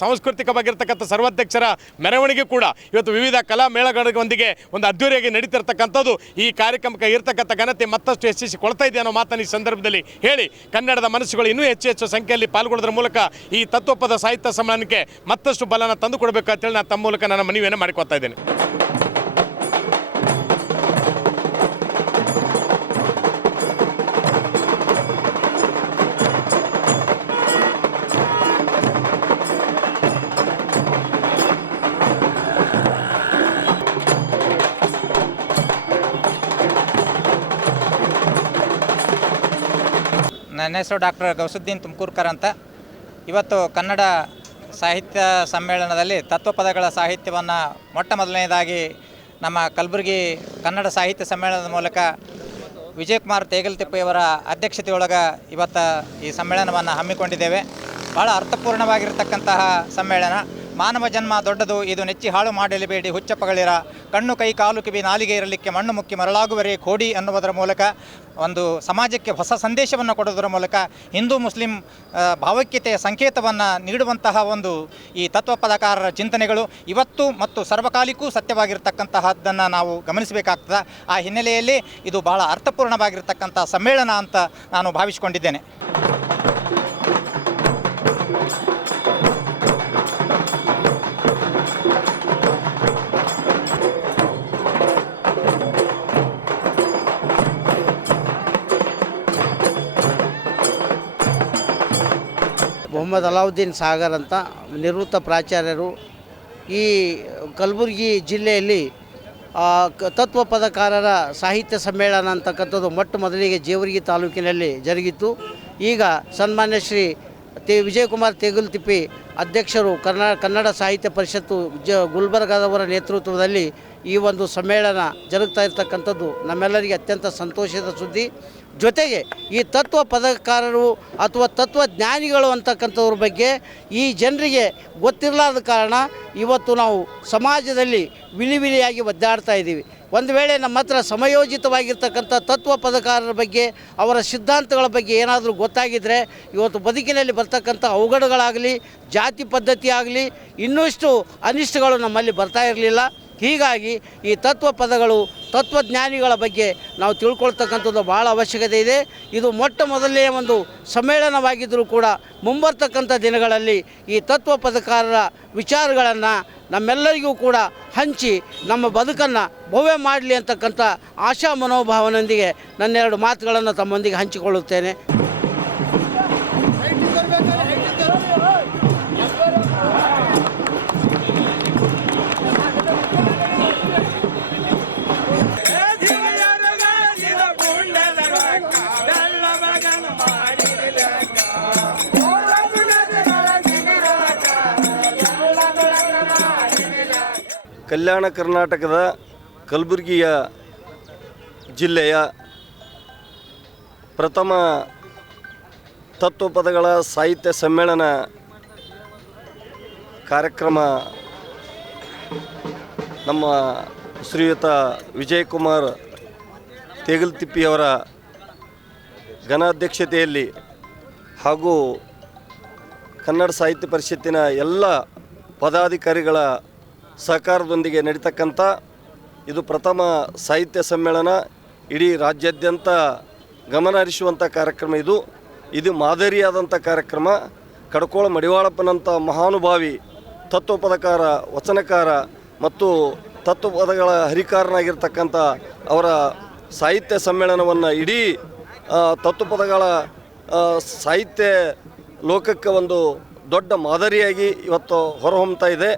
ಸಾಂಸ್ಕೃತಿಕವಾಗಿರ್ತಕ್ಕಂಥ ಸರ್ವಾಧ್ಯಕ್ಷರ ಮೆರವಣಿಗೆ ಕೂಡ ಇವತ್ತು ವಿವಿಧ ಕಲಾ ಮೇಳಗಳೊಂದಿಗೆ ಒಂದು ಅದ್ದೂರಿಯಾಗಿ ನಡೀತಿರ್ತಕ್ಕಂಥದ್ದು ಈ ಕಾರ್ಯಕ್ರಮಕ್ಕೆ ಇರತಕ್ಕಂಥ ಘನತೆ ಮತ್ತಷ್ಟು ಹೆಚ್ಚಿಸಿಕೊಳ್ತಾ ಇದೆ ಅನ್ನೋ ಮಾತನ್ನು ಈ ಸಂದರ್ಭದಲ್ಲಿ ಹೇಳಿ, ಕನ್ನಡದ ಮನಸ್ಸುಗಳು ಇನ್ನೂ ಹೆಚ್ಚು ಸಂಖ್ಯೆಯಲ್ಲಿ ಪಾಲ್ಗೊಳ್ಳೋದ್ರ ಮೂಲಕ ಈ ತತ್ವಪದ ಸಾಹಿತ್ಯ ಸಮ್ಮೇಳನಕ್ಕೆ ಮತ್ತಷ್ಟು ಬಲನ ತಂದುಕೊಡಬೇಕು ಅಂತೇಳಿ ನಾನು ತಮ್ಮ ಮೂಲಕ ನನ್ನ ಮನವಿಯನ್ನು ಮಾಡಿಕೊಳ್ತಾ ಇದ್ದೇನೆ. ನನ್ನ ಹೆಸರು ಡಾಕ್ಟರ್ ಗೌಸುದ್ದೀನ್ ತುಮಕೂರ್ಕರ್ ಅಂತ. ಇವತ್ತು ಕನ್ನಡ ಸಾಹಿತ್ಯ ಸಮ್ಮೇಳನದಲ್ಲಿ ತತ್ವಪದಗಳ ಸಾಹಿತ್ಯವನ್ನು ಮೊಟ್ಟ ಮೊದಲನೇದಾಗಿ ನಮ್ಮ ಕಲಬುರಗಿ ಕನ್ನಡ ಸಾಹಿತ್ಯ ಸಮ್ಮೇಳನದ ಮೂಲಕ ವಿಜಯಕುಮಾರ್ ತೇಗಲ್ತಿಪ್ಪೆಯವರ ಅಧ್ಯಕ್ಷತೆಯೊಳಗೆ ಇವತ್ತು ಈ ಸಮ್ಮೇಳನವನ್ನು ಹಮ್ಮಿಕೊಂಡಿದ್ದೇವೆ. ಭಾಳ ಅರ್ಥಪೂರ್ಣವಾಗಿರ್ತಕ್ಕಂತಹ ಸಮ್ಮೇಳನ. ಮಾನವ ಜನ್ಮ ದೊಡ್ಡದು, ಇದು ನೆಚ್ಚಿ ಹಾಳು ಮಾಡಲೇಬೇಡಿ ಹುಚ್ಚಪ್ಪಗಳಿರ, ಕಣ್ಣು ಕೈ ಕಾಲು ಕಿವಿ ನಾಲಿಗೆ ಇರಲಿಕ್ಕೆ ಮಣ್ಣು ಮುಕ್ಕಿ ಮರಳಾಗುವರೆ ಕೋಡಿ ಅನ್ನುವುದರ ಮೂಲಕ ಒಂದು ಸಮಾಜಕ್ಕೆ ಹೊಸ ಸಂದೇಶವನ್ನು ಕೊಡೋದರ ಮೂಲಕ ಹಿಂದೂ ಮುಸ್ಲಿಂ ಭಾವೈಕ್ಯತೆಯ ಸಂಕೇತವನ್ನು ನೀಡುವಂತಹ ಒಂದು ಈ ತತ್ವಪದಕಾರರ ಚಿಂತನೆಗಳು ಇವತ್ತು ಮತ್ತು ಸರ್ವಕಾಲಿಕೂ ಸತ್ಯವಾಗಿರ್ತಕ್ಕಂತಹದ್ದನ್ನು ನಾವು ಗಮನಿಸಬೇಕಾಗ್ತದೆ. ಆ ಹಿನ್ನೆಲೆಯಲ್ಲಿ ಇದು ಭಾಳ ಅರ್ಥಪೂರ್ಣವಾಗಿರ್ತಕ್ಕಂಥ ಸಮ್ಮೇಳನ ಅಂತ ನಾನು ಭಾವಿಸಿಕೊಂಡಿದ್ದೇನೆ. ಮೊಹಮ್ಮದ್ ಅಲಾವುದ್ದೀನ್ ಸಾಗರ್ ಅಂತ ನಿವೃತ್ತ ಪ್ರಾಚಾರ್ಯರು. ಈ ಕಲಬುರಗಿ ಜಿಲ್ಲೆಯಲ್ಲಿ ತತ್ವಪದಕಾರರ ಸಾಹಿತ್ಯ ಸಮ್ಮೇಳನ ಅಂತಕ್ಕಂಥದ್ದು ಮೊಟ್ಟ ಮೊದಲಿಗೆ ಜೇವರ್ಗಿ ತಾಲೂಕಿನಲ್ಲಿ ಜರುಗಿತು. ಈಗ ಸನ್ಮಾನ್ಯ ಶ್ರೀ ವಿಜಯಕುಮಾರ್ ತೇಗಲ್ತಿಪ್ಪಿ ಅಧ್ಯಕ್ಷರು ಕನ್ನಡ ಸಾಹಿತ್ಯ ಪರಿಷತ್ತು ಗುಲ್ಬರ್ಗಾದವರ ನೇತೃತ್ವದಲ್ಲಿ ಈ ಒಂದು ಸಮ್ಮೇಳನ ಜರುಗ್ತಾ ಇರ್ತಕ್ಕಂಥದ್ದು ನಮ್ಮೆಲ್ಲರಿಗೆ ಅತ್ಯಂತ ಸಂತೋಷದ ಸುದ್ದಿ. ಜೊತೆಗೆ ಈ ತತ್ವ ಪದಕಾರರು ಅಥವಾ ತತ್ವಜ್ಞಾನಿಗಳು ಅಂತಕ್ಕಂಥವ್ರ ಬಗ್ಗೆ ಈ ಜನರಿಗೆ ಗೊತ್ತಿರಲಾದ ಕಾರಣ ಇವತ್ತು ನಾವು ಸಮಾಜದಲ್ಲಿ ವಿಲಿಯಾಗಿ ಒದ್ದಾಡ್ತಾ ಇದ್ದೀವಿ. ಒಂದು ವೇಳೆ ನಮ್ಮ ಹತ್ರ ಸಮಯೋಚಿತವಾಗಿರ್ತಕ್ಕಂಥ ತತ್ವ ಪದಕಾರರ ಬಗ್ಗೆ ಅವರ ಸಿದ್ಧಾಂತಗಳ ಬಗ್ಗೆ ಏನಾದರೂ ಗೊತ್ತಾಗಿದ್ದರೆ ಇವತ್ತು ಬದುಕಿನಲ್ಲಿ ಬರ್ತಕ್ಕಂಥ ಅವಘಡಗಳಾಗಲಿ ಜಾತಿ ಪದ್ಧತಿ ಆಗಲಿ ಇನ್ನಷ್ಟು ಅನಿಷ್ಟಗಳು ನಮ್ಮಲ್ಲಿ ಬರ್ತಾ ಇರಲಿಲ್ಲ. ಹೀಗಾಗಿ ಈ ತತ್ವ ಪದಗಳು ತತ್ವಜ್ಞಾನಿಗಳ ಬಗ್ಗೆ ನಾವು ತಿಳ್ಕೊಳ್ತಕ್ಕಂಥದ್ದು ಭಾಳ ಅವಶ್ಯಕತೆ ಇದೆ. ಇದು ಮೊಟ್ಟ ಮೊದಲನೇ ಒಂದು ಸಮ್ಮೇಳನವಾಗಿದ್ದರೂ ಕೂಡ ಮುಂಬರ್ತಕ್ಕಂಥ ದಿನಗಳಲ್ಲಿ ಈ ತತ್ವ ಪದಕಾರರ ವಿಚಾರಗಳನ್ನು ನಮ್ಮೆಲ್ಲರಿಗೂ ಕೂಡ ಹಂಚಿ ನಮ್ಮ ಬದುಕನ್ನು ಭವ್ಯ ಮಾಡಲಿ ಅಂತಕ್ಕಂಥ ಆಶಾ ಮನೋಭಾವನೊಂದಿಗೆ ನನ್ನೆರಡು ಮಾತುಗಳನ್ನು ತಮ್ಮೊಂದಿಗೆ ಹಂಚಿಕೊಳ್ಳುತ್ತೇನೆ. ಕಲ್ಯಾಣ ಕರ್ನಾಟಕದ ಕಲಬುರಗಿಯ ಜಿಲ್ಲೆಯ ಪ್ರಥಮ ತತ್ವಪದಗಳ ಸಾಹಿತ್ಯ ಸಮ್ಮೇಳನ ಕಾರ್ಯಕ್ರಮ ನಮ್ಮ ಶ್ರೀಯುತ ವಿಜಯಕುಮಾರ್ ತೇಗಲ್ತಿಪ್ಪಿಯವರ ಘನಾಧ್ಯಕ್ಷತೆಯಲ್ಲಿ ಹಾಗೂ ಕನ್ನಡ ಸಾಹಿತ್ಯ ಪರಿಷತ್ತಿನ ಎಲ್ಲ ಪದಾಧಿಕಾರಿಗಳ ಸಹಕಾರದೊಂದಿಗೆ ನಡೀತಕ್ಕಂಥ ಇದು ಪ್ರಥಮ ಸಾಹಿತ್ಯ ಸಮ್ಮೇಳನ. ಇಡೀ ರಾಜ್ಯಾದ್ಯಂತ ಗಮನ ಹರಿಸುವಂಥ ಕಾರ್ಯಕ್ರಮ. ಇದು ಮಾದರಿಯಾದಂಥ ಕಾರ್ಯಕ್ರಮ. ಕಡಕೋಳ ಮಡಿವಾಳಪ್ಪನಂಥ ಮಹಾನುಭಾವಿ ತತ್ವಪದಕಾರ, ವಚನಕಾರ ಮತ್ತು ತತ್ವಪದಗಳ ಹರಿಕಾರನಾಗಿರ್ತಕ್ಕಂಥ ಅವರ ಸಾಹಿತ್ಯ ಸಮ್ಮೇಳನವನ್ನು ಇಡೀ ತತ್ವಪದಗಳ ಸಾಹಿತ್ಯ ಲೋಕಕ್ಕೆ ಒಂದು ದೊಡ್ಡ ಮಾದರಿಯಾಗಿ ಇವತ್ತು ಹೊರಹೊಮ್ಮುತ್ತಾ ಇದೆ.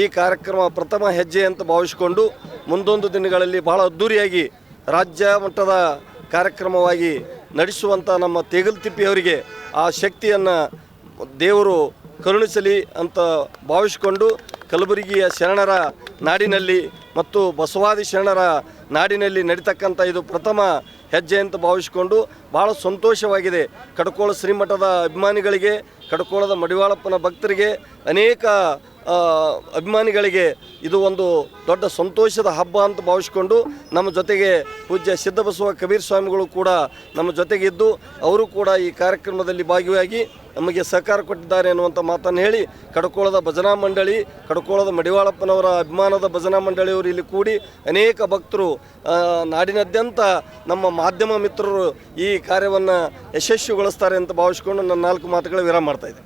ಈ ಕಾರ್ಯಕ್ರಮ ಪ್ರಥಮ ಹೆಜ್ಜೆ ಅಂತ ಭಾವಿಸಿಕೊಂಡು ಮುಂದೊಂದು ದಿನಗಳಲ್ಲಿ ಬಹಳ ಅದ್ಧೂರಿಯಾಗಿ ರಾಜ್ಯ ಮಟ್ಟದ ಕಾರ್ಯಕ್ರಮವಾಗಿ ನಡೆಸುವಂಥ ನಮ್ಮ ತೇಗಲ್ತಿಪ್ಪಿಯವರಿಗೆ ಆ ಶಕ್ತಿಯನ್ನು ದೇವರು ಕರುಣಿಸಲಿ ಅಂತ ಭಾವಿಸಿಕೊಂಡು ಕಲಬುರಗಿಯ ಶರಣರ ನಾಡಿನಲ್ಲಿ ಮತ್ತು ಬಸವಾದಿ ಶರಣರ ನಾಡಿನಲ್ಲಿ ನಡೀತಕ್ಕಂಥ ಇದು ಪ್ರಥಮ ಹೆಜ್ಜೆ ಅಂತ ಭಾವಿಸಿಕೊಂಡು ಭಾಳ ಸಂತೋಷವಾಗಿದೆ. ಕಡಕೋಳ ಶ್ರೀಮಠದ ಅಭಿಮಾನಿಗಳಿಗೆ, ಕಡಕೋಳದ ಮಡಿವಾಳಪ್ಪನ ಭಕ್ತರಿಗೆ, ಅನೇಕ ಅಭಿಮಾನಿಗಳಿಗೆ ಇದು ಒಂದು ದೊಡ್ಡ ಸಂತೋಷದ ಹಬ್ಬ ಅಂತ ಭಾವಿಸಿಕೊಂಡು ನಮ್ಮ ಜೊತೆಗೆ ಪೂಜ್ಯ ಸಿದ್ದಬಸವ ಕಬೀರ್ ಸ್ವಾಮಿಗಳು ಕೂಡ ನಮ್ಮ ಜೊತೆಗಿದ್ದು ಅವರು ಕೂಡ ಈ ಕಾರ್ಯಕ್ರಮದಲ್ಲಿ ಭಾಗಿಯಾಗಿ ನಮಗೆ ಸಹಕಾರ ಕೊಟ್ಟಿದ್ದಾರೆ ಅನ್ನುವಂಥ ಮಾತನ್ನು ಹೇಳಿ, ಕಡಕೋಳದ ಭಜನಾ ಮಂಡಳಿ, ಕಡಕೋಳದ ಮಡಿವಾಳಪ್ಪನವರ ಅಭಿಮಾನದ ಭಜನಾ ಮಂಡಳಿಯವರು ಇಲ್ಲಿ ಕೂಡಿ ಅನೇಕ ಭಕ್ತರು ನಾಡಿನಾದ್ಯಂತ ನಮ್ಮ ಮಾಧ್ಯಮ ಮಿತ್ರರು ಈ ಕಾರ್ಯವನ್ನು ಯಶಸ್ವಿಗೊಳಿಸ್ತಾರೆ ಅಂತ ಭಾವಿಸಿಕೊಂಡು ನನ್ನ 4 ಮಾತುಗಳ ವಿರಾಮ ಮಾಡ್ತಾ ಇದ್ದೆ.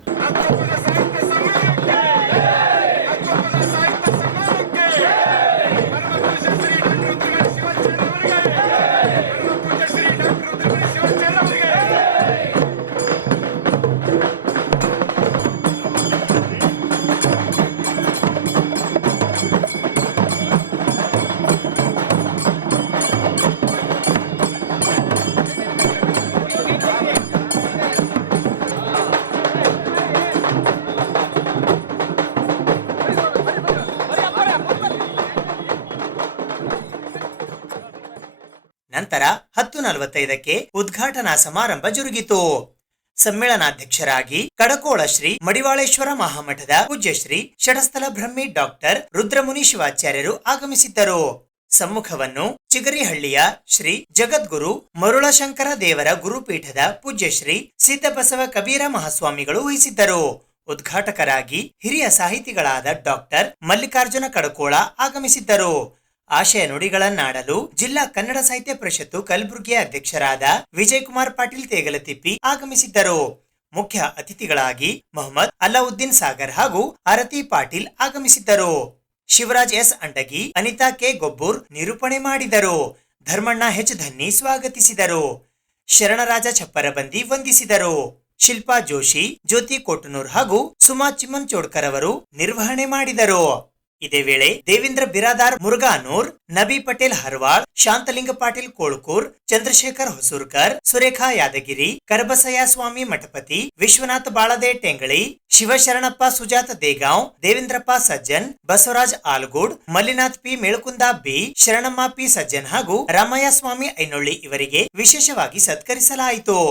10:45ಕ್ಕೆ ಉದ್ಘಾಟನಾ ಸಮಾರಂಭ ಜರುಗಿತು. ಸಮ್ಮೇಳನಾಧ್ಯಕ್ಷರಾಗಿ ಕಡಕೋಳ ಶ್ರೀ ಮಡಿವಾಳೇಶ್ವರ ಮಹಾಮಠದ ಪೂಜ್ಯ ಶ್ರೀ ಷಡಸ್ಥಲ ಬ್ರಹ್ಮಿ ಡಾಕ್ಟರ್ ರುದ್ರಮುನಿ ಶಿವಾಚಾರ್ಯರು ಆಗಮಿಸಿದ್ದರು. ಸಮ್ಮುಖವನ್ನು ಚಿಗರಿಹಳ್ಳಿಯ ಶ್ರೀ ಜಗದ್ಗುರು ಮರುಳಶಂಕರ ದೇವರ ಗುರುಪೀಠದ ಪೂಜ್ಯ ಶ್ರೀ ಸಿದ್ದಬಸವ ಕಬೀರ ಮಹಾಸ್ವಾಮಿಗಳು ವಹಿಸಿದ್ದರು. ಉದ್ಘಾಟಕರಾಗಿ ಹಿರಿಯ ಸಾಹಿತಿಗಳಾದ ಡಾಕ್ಟರ್ ಮಲ್ಲಿಕಾರ್ಜುನ ಕಡಕೋಳ ಆಗಮಿಸಿದ್ದರು. ಆಶಯ ನುಡಿಗಳನ್ನಾಡಲು ಜಿಲ್ಲಾ ಕನ್ನಡ ಸಾಹಿತ್ಯ ಪರಿಷತ್ತು ಕಲಬುರಗಿಯ ಅಧ್ಯಕ್ಷರಾದ ವಿಜಯಕುಮಾರ್ ಪಾಟೀಲ್ ತೇಗಲತಿಪ್ಪಿ ಆಗಮಿಸಿದ್ದರು. ಮುಖ್ಯ ಅತಿಥಿಗಳಾಗಿ ಮೊಹಮ್ಮದ್ ಅಲ್ಲಾವುದ್ದೀನ್ ಸಾಗರ್ ಹಾಗೂ ಆರತಿ ಪಾಟೀಲ್ ಆಗಮಿಸಿದ್ದರು. ಶಿವರಾಜ್ ಎಸ್ ಅಂಡಗಿ, ಅನಿತಾ ಕೆ ಗೊಬ್ಬೂರ್ ನಿರೂಪಣೆ ಮಾಡಿದರು. ಧರ್ಮಣ್ಣ ಹೆಚ್ ಧನ್ನಿ ಸ್ವಾಗತಿಸಿದರು. ಶರಣರಾಜ ಚಪ್ಪರಬಂದಿ ವಂದಿಸಿದರು. ಶಿಲ್ಪಾ ಜೋಶಿ, ಜ್ಯೋತಿ ಕೋಟನೂರ್ ಹಾಗೂ ಸುಮಾ ಚಿಮ್ಮನ್ ಚೋಡ್ಕರ್ ಅವರು ನಿರ್ವಹಣೆ ಮಾಡಿದರು. ಇದೇ ವೇಳೆ Devendra Biradar Muruganur, Nabi Patel Harwal, Shantalinga Patil Kolkur, Chandrashekhar Hosurkar, Surekha Yadagiri, Karabasayya Swami Mathapati, Vishwanath Balade Tengali, Shivasharanappa Sujata Degaon, Devendrappa Sajjan, Basavaraj Algud, Mallinath P Melkunda B, Sharanamma P Sajjan ಹಾಗೂ ರಾಮಯ್ಯ ಸ್ವಾಮಿ ಐನೊಳ್ಳಿ ಇವರಿಗೆ ವಿಶೇಷವಾಗಿ ಸತ್ಕರಿಸಲಾಯಿತು.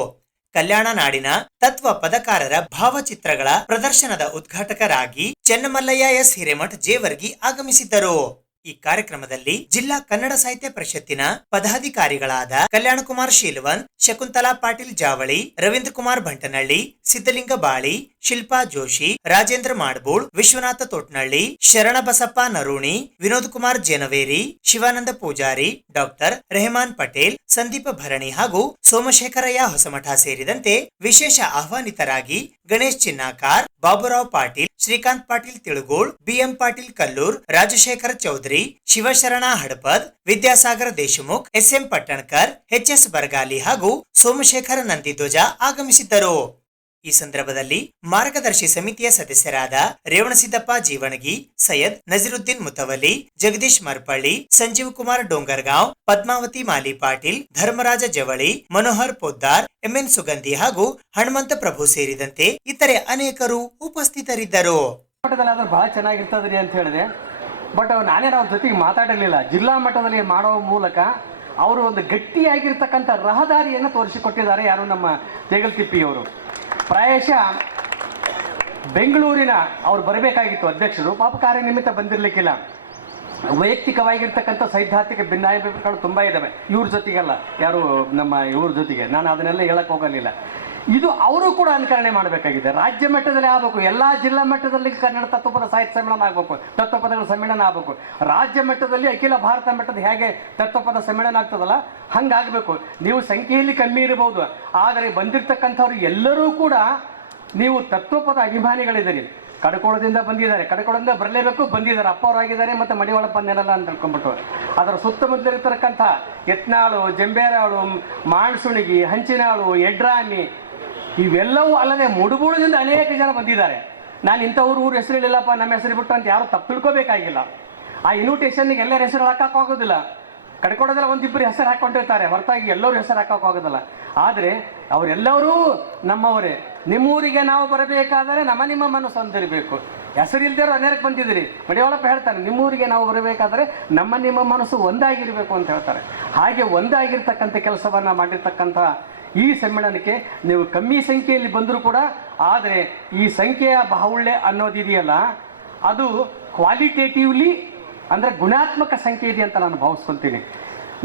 ಕಲ್ಯಾಣ ನಾಡಿನ ತತ್ವ ಪದಕಾರರ ಭಾವಚಿತ್ರಗಳ ಪ್ರದರ್ಶನದ ಉದ್ಘಾಟಕರಾಗಿ ಚೆನ್ನಮಲ್ಲಯ್ಯ ಎಸ್ ಹಿರೇಮಠ್ ಜೇವರ್ಗಿ ಆಗಮಿಸಿದ್ದರು. ಈ ಕಾರ್ಯಕ್ರಮದಲ್ಲಿ ಜಿಲ್ಲಾ ಕನ್ನಡ ಸಾಹಿತ್ಯ ಪರಿಷತ್ತಿನ ಪದಾಧಿಕಾರಿಗಳಾದ ಕಲ್ಯಾಣಕುಮಾರ್ ಶೀಲವನ್, ಶಕುಂತಲಾ ಪಾಟೀಲ್ ಜಾವಳಿ, ರವೀಂದ್ರ ಕುಮಾರ್ ಭಂಟನಹಳ್ಳಿ, ಸಿದ್ದಲಿಂಗ ಬಾಳಿ, ಶಿಲ್ಪಾ ಜೋಶಿ, ರಾಜೇಂದ್ರ ಮಾಡ್ಬೋಳ್, ವಿಶ್ವನಾಥ ತೋಟ್ನಳ್ಳಿ, ಶರಣಬಸಪ್ಪ ನರೂಣಿ, ವಿನೋದ್ ಕುಮಾರ್ ಜೇನವೇರಿ, ಶಿವಾನಂದ ಪೂಜಾರಿ, ಡಾಕ್ಟರ್ ರೆಹಮಾನ್ ಪಟೇಲ್, ಸಂದೀಪ ಭರಣಿ ಹಾಗೂ ಸೋಮಶೇಖರಯ್ಯ ಹೊಸಮಠ ಸೇರಿದಂತೆ ವಿಶೇಷ ಆಹ್ವಾನಿತರಾಗಿ Ganesh Chinnakar, Baburao Patil, Srikanth Patil Tilugol, BM Patil Kallur, Rajashekhar Chaudhari, Shivasharana Hadapad, Vidyasagara Deshmukh, SM Pattankar, HS Baragali ಹಾಗೂ ಸೋಮಶೇಖರ ನಂದಿಧ್ವಜ ಆಗಮಿಸಿದ್ದರು. ಈ ಸಂದರ್ಭದಲ್ಲಿ ಮಾರ್ಗದರ್ಶಿ ಸಮಿತಿಯ ಸದಸ್ಯರಾದ ರೇವಣಸಿದ್ದಪ್ಪ ಜೀವಣಗಿ, ಸೈಯದ್ ನಜೀರುದ್ದೀನ್ ಮುತವಲಿ, ಜಗದೀಶ್ ಮರ್ಪಳ್ಳಿ, ಸಂಜೀವ್ ಕುಮಾರ್ ಡೋಂಗರ್ಗಾಂವ್, ಪದ್ಮಾವತಿ ಮಾಲಿ ಪಾಟೀಲ್, ಧರ್ಮರಾಜ ಜವಳಿ, ಮನೋಹರ್ ಪೊದ್ದಾರ್, ಎಂಎನ್ ಸುಗಂಧಿ ಹಾಗೂ ಹನುಮಂತ ಪ್ರಭು ಸೇರಿದಂತೆ ಇತರೆ ಅನೇಕರು ಉಪಸ್ಥಿತರಿದ್ದರು. ಬಹಳ ಚೆನ್ನಾಗಿರ್ತದ್ರಿ ಅಂತ ಹೇಳಿದೆ. ಬಟ್ ನಾನೇನು ಅವ್ರ ಜೊತೆಗೆ ಮಾತಾಡಿರಲಿಲ್ಲ. ಜಿಲ್ಲಾ ಮಟ್ಟದಲ್ಲಿ ಮಾಡೋ ಮೂಲಕ ಅವರು ಒಂದು ಗಟ್ಟಿಯಾಗಿರ್ತಕ್ಕಂಥ ರಹದಾರಿಯನ್ನು ತೋರಿಸಿಕೊಟ್ಟಿದ್ದಾರೆ. ಯಾರು ನಮ್ಮ ತೇಗಲತಿಪ್ಪಿಯವರು. ಪ್ರಾಯಶಃ ಬೆಂಗಳೂರಿನ ಅವ್ರು ಬರಬೇಕಾಗಿತ್ತು ಅಧ್ಯಕ್ಷರು, ಪಾಪ ಕಾರ್ಯನಿಮಿತ್ತ ಬಂದಿರಲಿಕ್ಕಿಲ್ಲ. ವೈಯಕ್ತಿಕವಾಗಿರ್ತಕ್ಕಂಥ ಸೈದ್ಧಾಂತಿಕ ಭಿನ್ನಾಭಿಪ್ರಾಯಗಳು ತುಂಬ ಇದ್ದಾವೆ ಇವ್ರ ಜೊತೆಗೆಲ್ಲ, ಯಾರು ನಮ್ಮ ಇವ್ರ ಜೊತೆಗೆ. ನಾನು ಅದನ್ನೆಲ್ಲ ಹೇಳಕ್ಕೆ ಹೋಗಲಿಲ್ಲ. ಇದು ಅವರು ಕೂಡ ಅನುಕರಣೆ ಮಾಡಬೇಕಾಗಿದೆ. ರಾಜ್ಯ ಮಟ್ಟದಲ್ಲಿ ಆಗಬೇಕು, ಎಲ್ಲ ಜಿಲ್ಲಾ ಮಟ್ಟದಲ್ಲಿ ಕನ್ನಡ ತತ್ವಪದ ಸಾಹಿತ್ಯ ಸಮ್ಮೇಳನ ಆಗಬೇಕು, ತತ್ವಪದಗಳ ಸಮ್ಮೇಳನ ಆಗಬೇಕು. ರಾಜ್ಯ ಮಟ್ಟದಲ್ಲಿ ಅಖಿಲ ಭಾರತ ಮಟ್ಟದ ಹೇಗೆ ತತ್ವಪದ ಸಮ್ಮೇಳನ ಆಗ್ತದಲ್ಲ ಹಂಗಾಗಬೇಕು. ನೀವು ಸಂಖ್ಯೆಯಲ್ಲಿ ಕಮ್ಮಿ ಇರಬಹುದು, ಆದರೆ ಬಂದಿರತಕ್ಕಂಥವ್ರು ಎಲ್ಲರೂ ಕೂಡ ನೀವು ತತ್ವಪದ ಅಭಿಮಾನಿಗಳಿದ್ದೀರಿ. ಕಡಕೋಳದಿಂದ ಬಂದಿದ್ದಾರೆ, ಕಡಕೋಳದಿಂದ ಬರಲೇಬೇಕು, ಬಂದಿದ್ದಾರೆ, ಅಪ್ಪವರಾಗಿದ್ದಾರೆ, ಮತ್ತು ಮಡಿವಾಳಪ್ಪ ನೆರಲ್ಲ ಅಂತ ತಿಳ್ಕೊಂಡ್ಬಿಟ್ಟು. ಅದರ ಸುತ್ತಮುತ್ತಲಿರ್ತಕ್ಕಂಥ ಯತ್ನಾಳು, ಜಂಬೇರಾಳು, ಮಾಣಸುಣಿಗಿ, ಹಂಚಿನಾಳು, ಎಡ್ರಾಮಿ ಇವೆಲ್ಲವೂ ಅಲ್ಲದೆ ಮುಡುಬುಳದಿಂದ ಅನೇಕ ಜನ ಬಂದಿದ್ದಾರೆ. ನಾನು ಇಂಥವ್ರು ಊರು ಹೆಸರು ಹೇಳಿಲ್ಲಪ್ಪ, ನಮ್ಮ ಹೆಸರು ಬಿಟ್ಟು ಅಂತ ಯಾರು ತಪ್ಪು ತಿಳ್ಕೋಬೇಕಾಗಿಲ್ಲ. ಆ ಇನ್ವಿಟೇಷನ್ಗೆ ಎಲ್ಲರ ಹೆಸರು ಹಾಕೋಕ್ಕಾಗೋದಿಲ್ಲ. ಕಡ್ಕೊಡೋದೆಲ್ಲ ಒಂದಿಬ್ಬರು ಹೆಸರು ಹಾಕ್ಕೊಂಡಿರ್ತಾರೆ, ಹೊರತಾಗಿ ಎಲ್ಲರೂ ಹೆಸರು ಹಾಕೋಕ್ಕಾಗೋದಿಲ್ಲ. ಆದರೆ ಅವರೆಲ್ಲರೂ ನಮ್ಮವರೇ. ನಿಮ್ಮೂರಿಗೆ ನಾವು ಬರಬೇಕಾದರೆ ನಿಮ್ಮ ಮನಸ್ಸು ಹೊಂದಿರಬೇಕು. ಹೆಸರಿಲ್ದಿರೋ ಅನೇಕ ಬಂದಿದ್ದೀರಿ. ಮಡಿವಾಳಪ್ಪ ಹೇಳ್ತಾರೆ, ನಿಮ್ಮೂರಿಗೆ ನಾವು ಬರಬೇಕಾದ್ರೆ ನಿಮ್ಮ ಮನಸ್ಸು ಒಂದಾಗಿರಬೇಕು ಅಂತ ಹೇಳ್ತಾರೆ. ಹಾಗೆ ಒಂದಾಗಿರ್ತಕ್ಕಂಥ ಕೆಲಸವನ್ನು ಮಾಡಿರ್ತಕ್ಕಂಥ ಈ ಸಮ್ಮೇಳನಕ್ಕೆ ನೀವು ಕಮ್ಮಿ ಸಂಖ್ಯೆಯಲ್ಲಿ ಬಂದರೂ ಕೂಡ, ಆದರೆ ಈ ಸಂಖ್ಯೆಯ ಬಾಹುಳ್ಯ ಅನ್ನೋದಿದೆಯಲ್ಲ ಅದು ಕ್ವಾಲಿಟೇಟಿವ್ಲಿ ಅಂದರೆ ಗುಣಾತ್ಮಕ ಸಂಖ್ಯೆ ಇದೆ ಅಂತ ನಾನು ಭಾವಿಸ್ಕೊಳ್ತೀನಿ.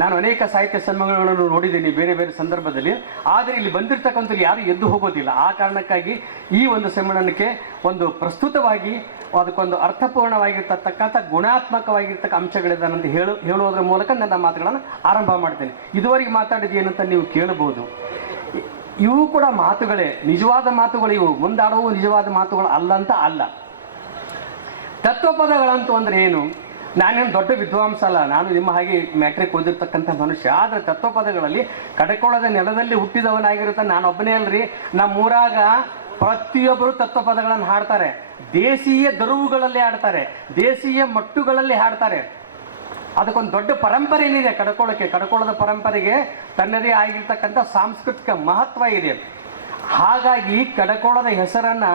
ನಾನು ಅನೇಕ ಸಾಹಿತ್ಯ ಸಮ್ಮೇಳನಗಳನ್ನು ನೋಡಿದ್ದೀನಿ ಬೇರೆ ಬೇರೆ ಸಂದರ್ಭದಲ್ಲಿ, ಆದರೆ ಇಲ್ಲಿ ಬಂದಿರತಕ್ಕಂಥ ಯಾರು ಎದ್ದು ಹೋಗೋದಿಲ್ಲ. ಆ ಕಾರಣಕ್ಕಾಗಿ ಈ ಒಂದು ಸಮ್ಮೇಳನಕ್ಕೆ ಒಂದು ಪ್ರಸ್ತುತವಾಗಿ ಅದಕ್ಕೊಂದು ಅರ್ಥಪೂರ್ಣವಾಗಿರ್ತಕ್ಕಂಥ ಗುಣಾತ್ಮಕವಾಗಿರ್ತಕ್ಕ ಅಂಶಗಳಿದೆ ಅಂತ ಹೇಳೋದ್ರ ಮೂಲಕ ನನ್ನ ಮಾತುಗಳನ್ನು ಆರಂಭ ಮಾಡ್ತೇನೆ. ಇದುವರೆಗೆ ಮಾತಾಡಿದ್ದೇನಂತ ನೀವು ಕೇಳಬಹುದು. ಇವು ಕೂಡ ಮಾತುಗಳೇ, ನಿಜವಾದ ಮಾತುಗಳು ಇವು. ಮುಂದಾಡುವ ನಿಜವಾದ ಮಾತುಗಳು ಅಲ್ಲಂತ ಅಲ್ಲ. ತತ್ವಪದಗಳಂತೂ ಅಂದರೆ ಏನು? ನಾನೇನು ದೊಡ್ಡ ವಿದ್ವಾಂಸ ಅಲ್ಲ, ನಾನು ನಿಮ್ಮ ಹಾಗೆ ಮ್ಯಾಟ್ರಿಕ್ ಓದಿರ್ತಕ್ಕಂಥ ಮನುಷ್ಯ. ಆದರೆ ತತ್ವಪದಗಳಲ್ಲಿ ಕಡಕೋಳದ ನೆಲದಲ್ಲಿ ಹುಟ್ಟಿದವನಾಗಿರುತ್ತೆ ನಾನೊಬ್ಬನೇ ಅಲ್ರಿ. ನಮ್ಮೂರಾಗ ಪ್ರತಿಯೊಬ್ಬರು ತತ್ವಪದಗಳನ್ನು ಹಾಡ್ತಾರೆ. ದೇಶೀಯ ದರುವುಗಳಲ್ಲಿ ಹಾಡ್ತಾರೆ, ದೇಶೀಯ ಮಟ್ಟುಗಳಲ್ಲಿ ಹಾಡ್ತಾರೆ. ಅದಕ್ಕೊಂದು ದೊಡ್ಡ ಪರಂಪರೆ ಏನಿದೆ ಕಡಕೋಳಕ್ಕೆ. ಕಡಕೋಳದ ಪರಂಪರೆಗೆ ತನ್ನದೇ ಆಗಿರ್ತಕ್ಕಂಥ ಸಾಂಸ್ಕೃತಿಕ ಮಹತ್ವ ಇದೆ. ಹಾಗಾಗಿ ಕಡಕೋಳದ ಹೆಸರನ್ನು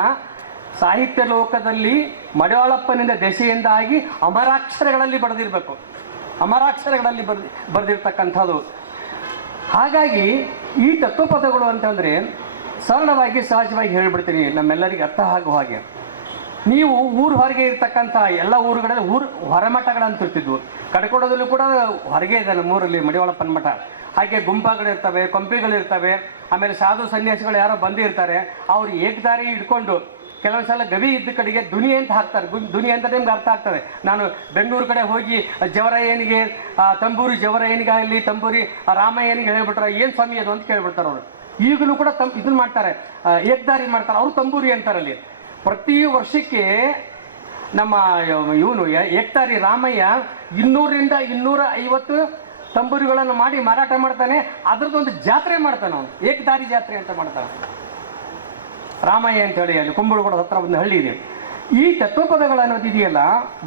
ಸಾಹಿತ್ಯ ಲೋಕದಲ್ಲಿ ಮಡಿವಾಳಪ್ಪನಿಂದ ದೆಸೆಯಿಂದಾಗಿ ಅಮರಾಕ್ಷರಗಳಲ್ಲಿ ಬರೆದಿರಬೇಕು. ಅಮರಾಕ್ಷರಗಳಲ್ಲಿ ಬರೆದಿರ್ತಕ್ಕಂಥದ್ದು. ಹಾಗಾಗಿ ಈ ತತ್ವಪದಗಳು ಅಂತಂದರೆ ಸರಳವಾಗಿ ಸಹಜವಾಗಿ ಹೇಳಿಬಿಡ್ತೀನಿ ನಮ್ಮೆಲ್ಲರಿಗೆ ಅರ್ಥ ಆಗುವ ಹಾಗೆ. ನೀವು ಊರು ಹೊರಗೆ ಇರ್ತಕ್ಕಂಥ ಎಲ್ಲ ಊರುಗಳಲ್ಲಿ ಹೊರಮಠಗಳಂತ ಇರ್ತಿದ್ವು. ಕಡ್ಕೋಡದಲ್ಲೂ ಕೂಡ ಹೊರಗೆ ಇದೆ ನಮ್ಮೂರಲ್ಲಿ ಮಡಿವಾಳಪ್ಪನ ಮಠ. ಹಾಗೆ ಗುಂಪುಗಳಿರ್ತವೆ, ಕೊಂಪಿಗಳಿರ್ತವೆ, ಆಮೇಲೆ ಸಾಧು ಸನ್ಯಾಸಿಗಳು ಯಾರೋ ಬಂದಿರ್ತಾರೆ. ಅವ್ರು ಏಕದಾರಿ ಇಟ್ಕೊಂಡು ಕೆಲವೊಂದು ಸಲ ಗವಿ ಇದ್ದ ಕಡೆಗೆ ದುನಿ ಅಂತ ಹಾಕ್ತಾರೆ. ದುನಿ ಅಂತ ನಿಮ್ಗೆ ಅರ್ಥ ಆಗ್ತದೆ. ನಾನು ಬೆಂಗಳೂರು ಕಡೆ ಹೋಗಿ ಜವರಾಯನಿಗೆ ತಂಬೂರಿ ಜವರಾಯನಿಗಾಗಲಿ ತಂಬೂರಿ ರಾಮಯ್ಯನಿಗೆ ಹೇಳ್ಬಿಟ್ರೆ ಏನು ಸ್ವಾಮಿ ಅದು ಅಂತ ಕೇಳ್ಬಿಡ್ತಾರೆ ಅವರು. ಈಗಲೂ ಕೂಡ ಇದನ್ನ ಮಾಡ್ತಾರೆ, ಏಕದಾರಿ ಮಾಡ್ತಾರೆ, ಅವರು ತಂಬೂರಿ ಅಂತಾರಲ್ಲಿ. ಪ್ರತಿ ವರ್ಷಕ್ಕೆ ನಮ್ಮ ಇವನು ಏಕದಾರಿ ರಾಮಯ್ಯ 200ರಿಂದ 250 ತಂಬೂರಿಗಳನ್ನು ಮಾಡಿ ಮಾರಾಟ ಮಾಡ್ತಾನೆ. ಅದರದ್ದೊಂದು ಜಾತ್ರೆ ಮಾಡ್ತಾನೆ ಅವನು, ಏಕದಾರಿ ಜಾತ್ರೆ ಅಂತ ಮಾಡ್ತಾನೆ ರಾಮಯ್ಯ ಅಂತೇಳಿ. ಅಲ್ಲಿ ಕುಂಬಳಗೂಡ ಹತ್ರ ಒಂದು ಹಳ್ಳಿ ಇದೆ. ಈ ತತ್ವಪದಗಳು ಅನ್ನೋದು ಇದೆಯಲ್ಲ,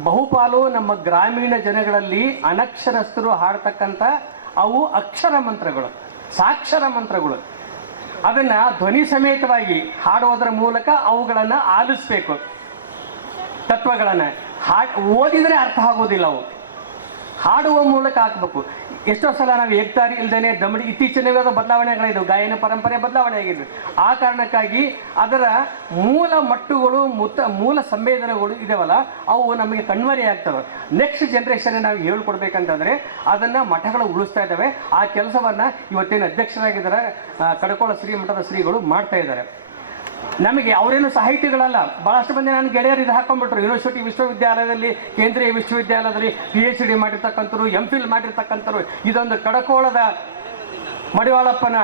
ಬಹುಪಾಲು ನಮ್ಮ ಗ್ರಾಮೀಣ ಜನಗಳಲ್ಲಿ ಅನಕ್ಷರಸ್ಥರು ಹಾಡ್ತಕ್ಕಂಥ ಅವು ಅಕ್ಷರ ಮಂತ್ರಗಳು, ಸಾಕ್ಷರ ಮಂತ್ರಗಳು. ಅದನ್ನು ಧ್ವನಿ ಸಮೇತವಾಗಿ ಹಾಡುವುದರ ಮೂಲಕ ಅವುಗಳನ್ನು ಆಲಿಸ್ಬೇಕು. ತತ್ವಗಳನ್ನು ಓದಿದರೆ ಅರ್ಥ ಆಗೋದಿಲ್ಲ, ಅವು ಹಾಡುವ ಮೂಲಕ ಹಾಕಬೇಕು. ಎಷ್ಟೋ ಸಲ ನಾವು ಏಕದಾರಿ ಇಲ್ದೇನೆ ದಮಡಿ ಇತ್ತೀಚಿನ ಬದಲಾವಣೆಗಳಿದ್ದವು, ಗಾಯನ ಪರಂಪರೆ ಬದಲಾವಣೆ ಆಗಿದ್ವು. ಆ ಕಾರಣಕ್ಕಾಗಿ ಅದರ ಮೂಲ ಮಟ್ಟುಗಳು ಮೂಲ ಸಂವೇದನೆಗಳು ಇದಾವಲ್ಲ, ಅವು ನಮಗೆ ಕಣ್ಮರೆ ಆಗ್ತವೆ. ನೆಕ್ಸ್ಟ್ ಜನ್ರೇಷನ್ ನಾವು ಹೇಳ್ಕೊಡ್ಬೇಕಂತಂದರೆ ಅದನ್ನು ಮಠಗಳು ಉಳಿಸ್ತಾ ಇದ್ದಾವೆ. ಆ ಕೆಲಸವನ್ನು ಇವತ್ತಿನ ಅಧ್ಯಕ್ಷರಾಗಿದ್ದಾರೆ ಕಡಕೋಳ ಶ್ರೀಮಠದ ಶ್ರೀಗಳು ಮಾಡ್ತಾ ಇದ್ದಾರೆ. ನಮಗೆ ಅವರೇನು ಸಾಹಿತಿಗಳಲ್ಲ. ಭಾಳಷ್ಟು ಮಂದಿ ನನ್ನ ಗೆಳೆಯರು ಇದು ಹಾಕೊಂಡ್ಬಿಟ್ರು. ಯೂನಿವರ್ಸಿಟಿ ವಿಶ್ವವಿದ್ಯಾಲಯದಲ್ಲಿ, ಕೇಂದ್ರೀಯ ವಿಶ್ವವಿದ್ಯಾಲಯದಲ್ಲಿ PhD ಮಾಡಿರ್ತಕ್ಕಂಥವ್ರು, MPhil ಮಾಡಿರ್ತಕ್ಕಂಥವ್ರು. ಇದೊಂದು ಕಡಕೋಳದ ಮಡಿವಾಳಪ್ಪನ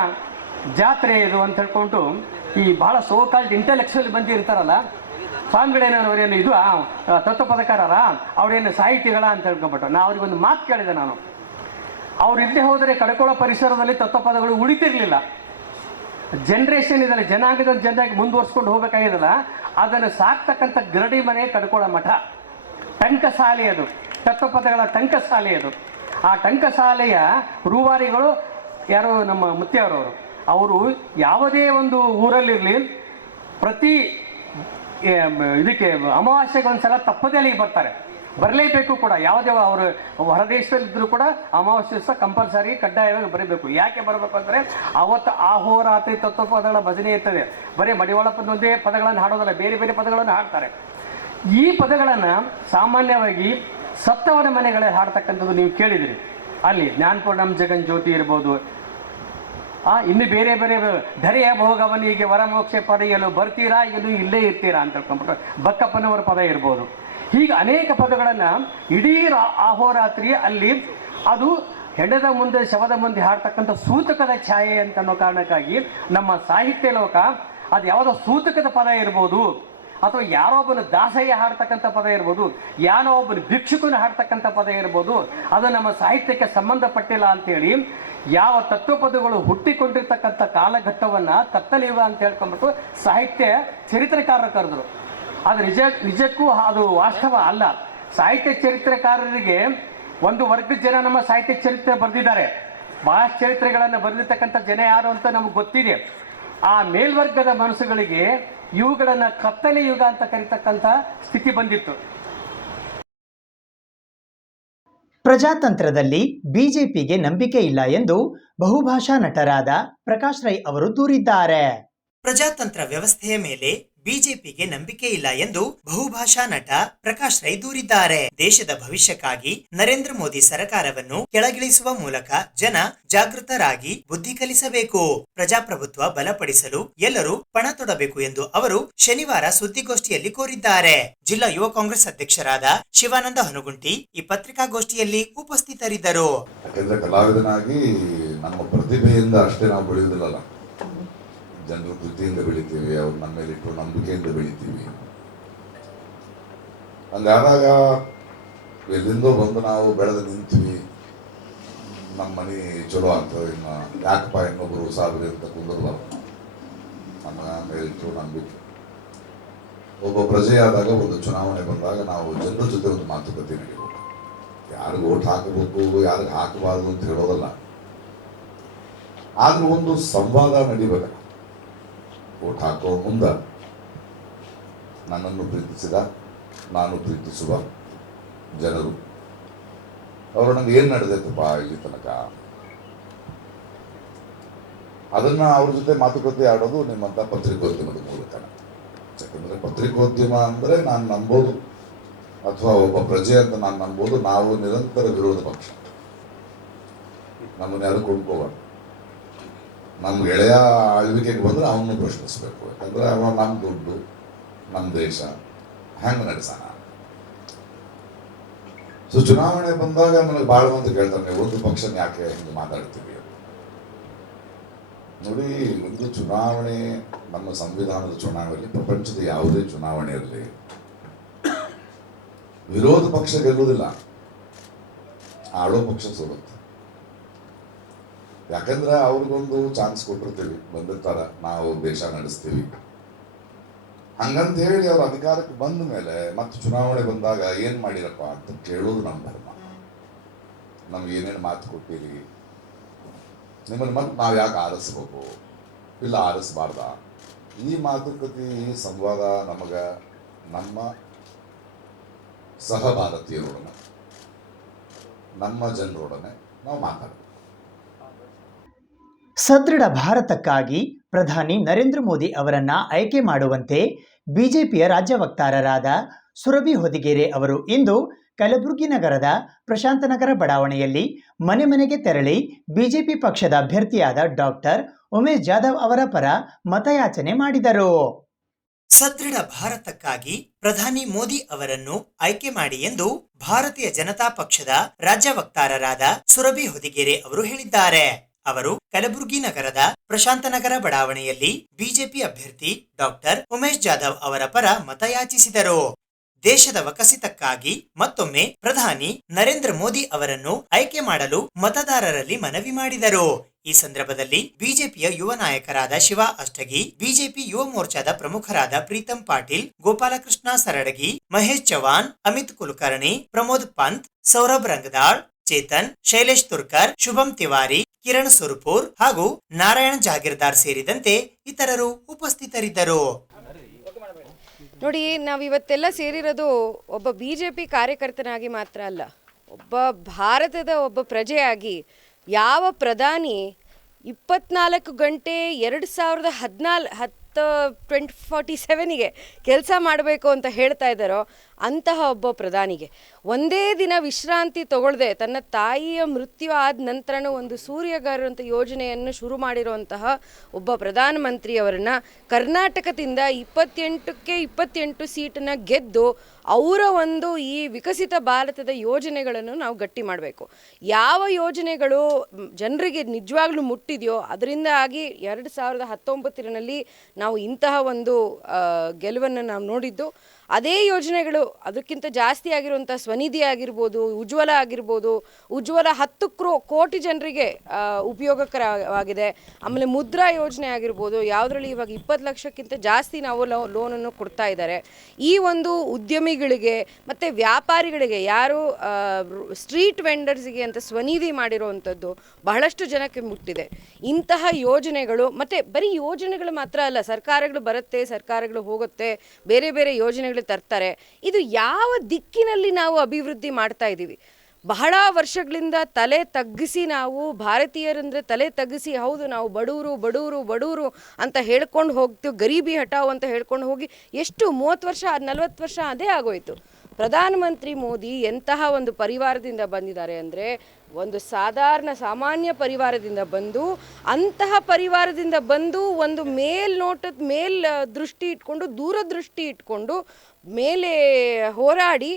ಜಾತ್ರೆ ಇದು ಅಂತ ಹೇಳ್ಕೊಂಡು ಈ ಭಾಳ ಸೋಕಾಲ್ಡ್ ಇಂಟೆಲೆಕ್ಚುವಲ್ ಬಂದಿರ್ತಾರಲ್ಲ, ಸ್ವಾಮಿಗಳೇನವರೇನು ಇದು ತತ್ವಪದಕಾರರ, ಅವರೇನು ಸಾಹಿತಿಗಳ ಅಂತ ಹೇಳ್ಕೊಂಡ್ಬಿಟ್ರು. ನಾ ಅವ್ರಿಗೊಂದು ಮಾತು ಕೇಳಿದೆ ನಾನು. ಅವ್ರು ಇಲ್ಲದೆ ಹೋದರೆ ಕಡಕೋಳ ಪರಿಸರದಲ್ಲಿ ತತ್ವಪದಗಳು ಉಳಿತಿರ್ಲಿಲ್ಲ. ಜನ್ರೇಷನ್ ಇದಲ್ಲ, ಜನಾಂಗದ ಜನರಾಗಿ ಮುಂದುವರ್ಸ್ಕೊಂಡು ಹೋಗ್ಬೇಕಾಗಿದಲ್ಲ, ಅದನ್ನು ಸಾಕ್ತಕ್ಕಂಥ ಗರಡಿ ಮನೆ ಕಡ್ಕೋಳ ಮಠ. ಟಂಕಸಾಲೆ ಅದು, ತತ್ವಪದಗಳ ಟಂಕಸಾಲೆ ಅದು. ಆ ಟಂಕಸಾಲೆಯ ರೂವಾರಿಗಳು ಯಾರು, ನಮ್ಮ ಮುತ್ತೆಯವರವರು. ಅವರು ಯಾವುದೇ ಒಂದು ಊರಲ್ಲಿರಲಿ ಪ್ರತಿ ಇದಕ್ಕೆ ಅಮಾವಾಸ್ಯೆಗೊಂದ್ಸಲ ತಪ್ಪದೇ ಅಲ್ಲಿಗೆ ಬರ್ತಾರೆ, ಬರಲೇಬೇಕು ಕೂಡ. ಯಾವುದೇ ಅವರು ಹೊರದೇಶದಲ್ಲಿದ್ದರೂ ಕೂಡ ಅಮಾವಾಸ್ಯೆ ದಿವಸ ಕಂಪಲ್ಸರಿ ಕಡ್ಡಾಯವಾಗಿ ಬರಬೇಕು. ಯಾಕೆ ಬರಬೇಕು ಅಂದರೆ ಅವತ್ತು ಆಹೋರಾತ್ರಿ ತತ್ವಪದಗಳ ಭಜನೆ ಇರ್ತದೆ. ಬರೀ ಮಡಿವಾಳಪ್ಪನೊಂದೇ ಪದಗಳನ್ನು ಹಾಡೋದಲ್ಲ, ಬೇರೆ ಬೇರೆ ಪದಗಳನ್ನು ಹಾಡ್ತಾರೆ. ಈ ಪದಗಳನ್ನು ಸಾಮಾನ್ಯವಾಗಿ ಸತ್ತವರ ಮನೆಗಳಲ್ಲಿ ಹಾಡ್ತಕ್ಕಂಥದ್ದು ನೀವು ಕೇಳಿದಿರಿ. ಅಲ್ಲಿ ಜ್ಞಾನಪೂರ್ಣಂ ಜಗನ್ ಜ್ಯೋತಿ ಇರ್ಬೋದು, ಇನ್ನು ಬೇರೆ ಬೇರೆ ಧರೆಯ ಭೋಗವನಿಗೆ ವರಮೋಕ್ಷ ಪಡೆಯಲು ಬರ್ತೀರಾ, ಇನ್ನು ಇಲ್ಲೇ ಇರ್ತೀರಾ ಅಂತ ಹೇಳ್ಕೊಂಡ್ಬಿಟ್ಟು ಬಕ್ಕಪ್ಪನವರ ಪದ ಇರ್ಬೋದು. ಹೀಗೆ ಅನೇಕ ಪದಗಳನ್ನು ಇಡೀ ಆಹೋರಾತ್ರಿ ಅಲ್ಲಿ ಅದು ಹೆಣದ ಮುಂದೆ ಶವದ ಮುಂದೆ ಹಾಡ್ತಕ್ಕಂಥ ಸೂತಕದ ಛಾಯೆ ಅಂತ ಅನ್ನೋ ಕಾರಣಕ್ಕಾಗಿ ನಮ್ಮ ಸಾಹಿತ್ಯ ಲೋಕ ಅದು ಯಾವುದೋ ಸೂತಕದ ಪದ ಇರ್ಬೋದು, ಅಥವಾ ಯಾರೋ ಒಬ್ಬನ ದಾಸಯ್ಯ ಹಾಡ್ತಕ್ಕಂಥ ಪದ ಇರ್ಬೋದು, ಯಾರೋ ಒಬ್ಬನ ಭಿಕ್ಷುಕನ ಹಾಡ್ತಕ್ಕಂಥ ಪದ ಇರ್ಬೋದು, ಅದು ನಮ್ಮ ಸಾಹಿತ್ಯಕ್ಕೆ ಸಂಬಂಧಪಟ್ಟಿಲ್ಲ ಅಂಥೇಳಿ ಯಾವ ತತ್ವಪದಗಳು ಹುಟ್ಟಿಕೊಂಡಿರ್ತಕ್ಕಂಥ ಕಾಲಘಟ್ಟವನ್ನು ಕತ್ತಲಿಯುಗ ಅಂತ ಹೇಳ್ಕೊಂಡ್ಬಿಟ್ಟು ಸಾಹಿತ್ಯ ಚರಿತ್ರಕಾರರು ಕರೆದ್ರು. ಅದು ನಿಜಕ್ಕೂ ಅದು ವಾಸ್ತವ ಅಲ್ಲ. ಸಾಹಿತ್ಯ ಚರಿತ್ರಕಾರರಿಗೆ ಒಂದು ವರ್ಗದ ಜನ ನಮ್ಮ ಸಾಹಿತ್ಯ ಚರಿತ್ರೆ ಬರೆದಿದ್ದಾರೆ. ಭಾಳಷ್ಟು ಚರಿತ್ರೆಗಳನ್ನು ಬರೆದಿರ್ತಕ್ಕಂಥ ಜನ ಯಾರು ಅಂತ ನಮಗೆ ಗೊತ್ತಿದೆ. ಆ ಮೇಲ್ವರ್ಗದ ಮನಸ್ಸುಗಳಿಗೆ ಇವುಗಳನ್ನು ಕತ್ತಲೆ ಯುಗ ಅಂತ ಕರೀತಕ್ಕಂಥ ಸ್ಥಿತಿ ಬಂದಿತ್ತು. ಪ್ರಜಾತಂತ್ರದಲ್ಲಿ ಬಿಜೆಪಿಗೆ ನಂಬಿಕೆ ಇಲ್ಲ ಎಂದು ಬಹುಭಾಷಾ ನಟರಾದ ಪ್ರಕಾಶ್ ರೈ ಅವರು ದೂರಿದ್ದಾರೆ. ಪ್ರಜಾತಂತ್ರ ವ್ಯವಸ್ಥೆಯ ಮೇಲೆ ಬಿಜೆಪಿಗೆ ನಂಬಿಕೆ ಇಲ್ಲ ಎಂದು ಬಹುಭಾಷಾ ನಟ ಪ್ರಕಾಶ್ ರೈ ದೂರಿದ್ದಾರೆ. ದೇಶದ ಭವಿಷ್ಯಕ್ಕಾಗಿ ನರೇಂದ್ರ ಮೋದಿ ಸರ್ಕಾರವನ್ನು ಕೆಳಗಿಳಿಸುವ ಮೂಲಕ ಜನ ಜಾಗೃತರಾಗಿ ಬುದ್ಧಿ ಕಲಿಸಬೇಕು, ಪ್ರಜಾಪ್ರಭುತ್ವ ಬಲಪಡಿಸಲು ಎಲ್ಲರೂ ಪಣ ತೊಡಬೇಕು ಎಂದು ಅವರು ಶನಿವಾರ ಸುದ್ದಿಗೋಷ್ಠಿಯಲ್ಲಿ ಕೋರಿದ್ದಾರೆ. ಜಿಲ್ಲಾ ಯುವ ಕಾಂಗ್ರೆಸ್ ಅಧ್ಯಕ್ಷರಾದ ಶಿವಾನಂದ ಹನುಗುಂಟಿ ಈ ಪತ್ರಿಕಾಗೋಷ್ಠಿಯಲ್ಲಿ ಉಪಸ್ಥಿತರಿದ್ದರು. ಯಾಕಂದ್ರೆ ಕಲಾವಿದನಾಗಿ ನಮ್ಮ ಪ್ರತಿಭೆಯಿಂದ ಅಷ್ಟೇ ನಾವು ಬೆಳೆಯುವುದಿಲ್ಲ, ಜನರ ಕೃತಿಯಿಂದ ಬೆಳಿತೀವಿ, ಅವ್ರು ನಮ್ಮ ಮೇಲೆ ಇಟ್ಟು ನಂಬಿಕೆಯಿಂದ ಬೆಳಿತೀವಿ. ಹಂಗಾದಾಗ ಎಲ್ಲಿಂದೋ ಬಂದು ನಾವು ಬೆಳೆದು ನಿಂತೀವಿ, ನಮ್ಮ ಮನೆ ಚಲೋ ಆಗ್ತದೆ, ಇನ್ನು ಯಾಕಪ್ಪ ಇನ್ನೊಬ್ಬರು ಸಾವಿರ ಅಂತ ಕುಂದಿರ್ಬಾರ್ದು. ನಮ್ಮ ಮೇಲಿಟ್ಟು ನಂಬಿಕೆ. ಒಬ್ಬ ಪ್ರಜೆಯಾದಾಗ, ಒಂದು ಚುನಾವಣೆ ಬಂದಾಗ ನಾವು ಜನರ ಜೊತೆ ಒಂದು ಮಾತುಕತೆ ನಡೀಬೇಕು. ಯಾರಿಗೆ ಓಟ್ ಹಾಕಬೇಕು, ಯಾರಿಗೆ ಹಾಕಬಾರ್ದು ಅಂತ ಹೇಳೋದಲ್ಲ, ಆದ್ರೂ ಒಂದು ಸಂವಾದ ನಡಿಬೇಕು. ಓಟ್ ಹಾಕೋ ಮುಂದೆ ನನ್ನನ್ನು ಪ್ರೀತಿಸಿದ, ನಾನು ಪ್ರೀತಿಸುವ ಜನರು ಅವರು ನಂಗೆ ಏನು ನಡೆದೈತಪ್ಪ ಇಲ್ಲಿ ತನಕ, ಅದನ್ನು ಅವ್ರ ಜೊತೆ ಮಾತುಕತೆ ಆಡೋದು ನಿಮ್ಮಂಥ ಪತ್ರಿಕೋದ್ಯಮದ ಮೂಲಕ. ಯಾಕಂದರೆ ಪತ್ರಿಕೋದ್ಯಮ ಅಂದರೆ ನಾನು ನಂಬೋದು, ಅಥವಾ ಒಬ್ಬ ಪ್ರಜೆ ಅಂತ ನಾನು ನಂಬೋದು, ನಾವು ನಿರಂತರ ವಿರೋಧ ಪಕ್ಷ. ನಮ್ಮನ್ನು ಯಾರು ಕೊಂಡ್ಕೋಬಾರ್ದು. ನಮ್ಮ ಗೆಳೆಯ ಆಳ್ವಿಕೆಗೆ ಬಂದರೆ ಅವನು ಪ್ರಶ್ನಿಸಬೇಕು. ಯಾಕಂದರೆ ಅವ ನಮ್ಮ ದುಡ್ಡು, ನಮ್ಮ ದೇಶ ಹೆಂಗೆ ನಡೆಸೋಣ. ಸೊ ಚುನಾವಣೆ ಬಂದಾಗ ನನಗೆ ಭಾಳ ಮಂದಿ ಕೇಳ್ತಾರೆ, ನೀವು ಒಂದು ಪಕ್ಷನ ಯಾಕೆ ಹಿಂಗೆ ಮಾತಾಡ್ತೀವಿ. ನೋಡಿ, ಒಂದು ಚುನಾವಣೆ, ನಮ್ಮ ಸಂವಿಧಾನದ ಚುನಾವಣೆಯಲ್ಲಿ, ಪ್ರಪಂಚದ ಯಾವುದೇ ಚುನಾವಣೆ ಇರಲಿ, ವಿರೋಧ ಪಕ್ಷ ಗೆಲ್ಲುವುದಿಲ್ಲ, ಆಳೋ ಪಕ್ಷ ಸೋಲುತ್ತೆ. ಯಾಕಂದ್ರೆ ಅವ್ರಿಗೊಂದು ಚಾನ್ಸ್ ಕೊಟ್ಟಿರ್ತೀವಿ, ಬಂದಿರ್ತಾರೆ, ನಾವು ದೇಶ ನಡೆಸ್ತೀವಿ ಹಂಗಂತ ಹೇಳಿ ಅವ್ರ ಅಧಿಕಾರಕ್ಕೆ ಬಂದ ಮೇಲೆ ಮತ್ತೆ ಚುನಾವಣೆ ಬಂದಾಗ ಏನು ಮಾಡಿರಪ್ಪ ಅಂತ ಕೇಳೋದು ನಮ್ಮ ಧರ್ಮ. ನಮ್ಗೆ ಏನೇನು ಮಾತು ಕೊಟ್ಟಿರಿ, ನಿಮ್ಮನ್ನು ಮತ್ತೆ ನಾವು ಯಾಕೆ ಆರಿಸ್ಬೇಕು, ಇಲ್ಲ ಆರಿಸ್ಬಾರ್ದ, ಈ ಮಾತುಕತೆ, ಈ ಸಂವಾದ ನಮಗೆ ನಮ್ಮ ಸಹ ಭಾರತೀಯರೊಡನೆ, ನಮ್ಮ ಜನರೊಡನೆ ನಾವು ಮಾತಾಡ್ತೀವಿ. ಸದೃಢ ಭಾರತಕ್ಕಾಗಿ ಪ್ರಧಾನಿ ನರೇಂದ್ರ ಮೋದಿ ಅವರನ್ನ ಆಯ್ಕೆ ಮಾಡುವಂತೆ ಬಿಜೆಪಿಯ ರಾಜ್ಯ ವಕ್ತಾರರಾದ ಸುರಭಿ ಹೊದಿಗೆರೆ ಅವರು ಇಂದು ಕಲಬುರಗಿ ನಗರದ ಪ್ರಶಾಂತನಗರ ಬಡಾವಣೆಯಲ್ಲಿ ಮನೆ ಮನೆಗೆ ತೆರಳಿ ಬಿಜೆಪಿ ಪಕ್ಷದ ಅಭ್ಯರ್ಥಿಯಾದ ಡಾಕ್ಟರ್ ಉಮೇಶ್ ಜಾಧವ್ ಅವರ ಪರ ಮತಯಾಚನೆ ಮಾಡಿದರು. ಸದೃಢ ಭಾರತಕ್ಕಾಗಿ ಪ್ರಧಾನಿ ಮೋದಿ ಅವರನ್ನು ಆಯ್ಕೆ ಮಾಡಿ ಎಂದು ಭಾರತೀಯ ಜನತಾ ಪಕ್ಷದ ರಾಜ್ಯ ವಕ್ತಾರರಾದ ಸುರಭಿ ಹೊದಿಗೆರೆ ಅವರು ಹೇಳಿದ್ದಾರೆ. ಅವರು ಕಲಬುರಗಿ ನಗರದ ಪ್ರಶಾಂತನಗರ ಬಡಾವಣೆಯಲ್ಲಿ ಬಿಜೆಪಿ ಅಭ್ಯರ್ಥಿ ಡಾಕ್ಟರ್ ಉಮೇಶ್ ಜಾಧವ್ ಅವರ ಪರ ಮತಯಾಚಿಸಿದರು. ದೇಶದ ವಿಕಸಿತಕ್ಕಾಗಿ ಮತ್ತೊಮ್ಮೆ ಪ್ರಧಾನಿ ನರೇಂದ್ರ ಮೋದಿ ಅವರನ್ನು ಆಯ್ಕೆ ಮಾಡಲು ಮತದಾರರಲ್ಲಿ ಮನವಿ ಮಾಡಿದರು. ಈ ಸಂದರ್ಭದಲ್ಲಿ ಬಿಜೆಪಿಯ ಯುವ ನಾಯಕರಾದ ಶಿವ ಅಷ್ಟಗಿ, ಬಿಜೆಪಿ ಯುವ ಮೋರ್ಚಾದ ಪ್ರಮುಖರಾದ ಪ್ರೀತಂ ಪಾಟೀಲ್, ಗೋಪಾಲಕೃಷ್ಣ ಸರಡಗಿ, ಮಹೇಶ್ ಚವಾನ್, ಅಮಿತ್ ಕುಲಕರ್ಣಿ, ಪ್ರಮೋದ್ ಪಂತ್, ಸೌರಭ್ ರಂಗದಾಳ್, ಚೇತನ್, ಶೈಲೇಶ್ ತುರ್ಕರ್, ಶುಭಂ ತಿವಾರಿ, ಕಿರಣ್ ಸುರ್ಪುರ್ ಹಾಗೂ ನಾರಾಯಣ್ ಜಾಗೀರ್ದಾರ್ ಸೇರಿದಂತೆ ಇತರರು ಉಪಸ್ಥಿತರಿದ್ದರು. ನೋಡಿ, ನಾವಿವತ್ತೆಲ್ಲ ಸೇರಿರೋದು ಒಬ್ಬ BJP ಕಾರ್ಯಕರ್ತನಾಗಿ ಮಾತ್ರ ಅಲ್ಲ, ಒಬ್ಬ ಭಾರತದ ಒಬ್ಬ ಪ್ರಜೆಯಾಗಿ. ಯಾವ ಪ್ರಧಾನಿ 24 ಗಂಟೆ 2047ಗೆ ಕೆಲಸ ಮಾಡಬೇಕು ಅಂತ ಹೇಳ್ತಾ ಇದ್ದಾರೋ ಅಂತಹ ಒಬ್ಬ ಪ್ರಧಾನಿಗೆ ಒಂದೇ ದಿನ ವಿಶ್ರಾಂತಿ ತಗೊಳ್ಳದೆ ತನ್ನ ತಾಯಿಯ ಮೃತ್ಯು ಆದ ನಂತರನೂ ಒಂದು ಸೂರ್ಯಗಾರ ಅಂತ ಯೋಜನೆಯನ್ನು ಶುರು ಮಾಡಿರುವಂತಹ ಒಬ್ಬ ಪ್ರಧಾನಮಂತ್ರಿಯವರನ್ನ ಕರ್ನಾಟಕದಿಂದ 28ಕ್ಕೆ 28 ಸೀಟನ್ನು ಗೆದ್ದು ಅವರ ಒಂದು ಈ ವಿಕಸಿತ ಭಾರತದ ಯೋಜನೆಗಳನ್ನು ನಾವು ಗಟ್ಟಿ ಮಾಡಬೇಕು. ಯಾವ ಯೋಜನೆಗಳು ಜನರಿಗೆ ನಿಜವಾಗ್ಲೂ ಮುಟ್ಟಿದೆಯೋ ಅದರಿಂದಾಗಿ 2019ರಲ್ಲಿ ನಾವು ಇಂತಹ ಒಂದು ಗೆಲುವನ್ನು ನಾವು ನೋಡಿದ್ದು. ಅದೇ ಯೋಜನೆಗಳು ಅದಕ್ಕಿಂತ ಜಾಸ್ತಿ ಆಗಿರುವಂಥ ಸ್ವನಿಧಿ ಆಗಿರ್ಬೋದು, ಉಜ್ವಲ ಆಗಿರ್ಬೋದು, ಉಜ್ವಲ 10 ಕೋಟಿ ಜನರಿಗೆ ಉಪಯೋಗಕರವಾಗಿದೆ. ಆಮೇಲೆ ಮುದ್ರಾ ಯೋಜನೆ ಆಗಿರ್ಬೋದು, ಯಾವುದರಲ್ಲಿ ಇವಾಗ 20 ಲಕ್ಷಕ್ಕಿಂತ ಜಾಸ್ತಿ ನಾವು ಲೋನನ್ನು ಕೊಡ್ತಾ ಇದ್ದಾರೆ. ಈ ಒಂದು ಉದ್ಯಮಿಗಳಿಗೆ ಮತ್ತು ವ್ಯಾಪಾರಿಗಳಿಗೆ, ಯಾರು ಸ್ಟ್ರೀಟ್ ವೆಂಡರ್ಸಿಗೆ ಅಂತ ಸ್ವನಿಧಿ ಮಾಡಿರುವಂಥದ್ದು ಬಹಳಷ್ಟು ಜನಕ್ಕೆ ಮುಟ್ಟಿದೆ. ಇಂತಹ ಯೋಜನೆಗಳು, ಮತ್ತು ಬರೀ ಯೋಜನೆಗಳು ಮಾತ್ರ ಅಲ್ಲ, ಸರ್ಕಾರಗಳು ಬರುತ್ತೆ, ಸರ್ಕಾರಗಳು ಹೋಗುತ್ತೆ, ಬೇರೆ ಬೇರೆ ಯೋಜನೆಗಳು ತರ್ತಾರೆ. ಇದು ಯಾವ ದಿಕ್ಕಿನಲ್ಲಿ ನಾವು ಅಭಿವೃದ್ಧಿ ಮಾಡ್ತಾ ಇದ್ದೀವಿ? ಬಹಳ ವರ್ಷಗಳಿಂದ ತಲೆ ತಗ್ಗಿಸಿ, ನಾವು ಭಾರತೀಯರಂದರೆ ತಲೆ ತಗ್ಗಿಸಿ, ಹೌದು ನಾವು ಬಡವರು ಬಡವರು ಬಡವರು ಅಂತ ಹೇಳ್ಕೊಂಡು ಹೋಗ್ತೀವಿ, ಗರೀಬಿ ಹಟಾವ್ ಅಂತ ಹೇಳ್ಕೊಂಡು ಹೋಗಿ ಎಷ್ಟು 30 ವರ್ಷ 40 ವರ್ಷ ಅದೇ ಆಗೋಯ್ತು. ಪ್ರಧಾನಮಂತ್ರಿ ಮೋದಿ ಎಂತಹ ಒಂದು ಪರಿವಾರದಿಂದ ಬಂದಿದ್ದಾರೆ ಅಂದರೆ, ಒಂದು ಸಾಮಾನ್ಯ ಪರಿವಾರದಿಂದ ಬಂದು, ಅಂತಹ ಪರಿವಾರದಿಂದ ಬಂದು ಒಂದು ದೃಷ್ಟಿ ಇಟ್ಕೊಂಡು, ದೂರದೃಷ್ಟಿ ಇಟ್ಕೊಂಡು ಮೇಲೆ ಹೋರಾಡಿ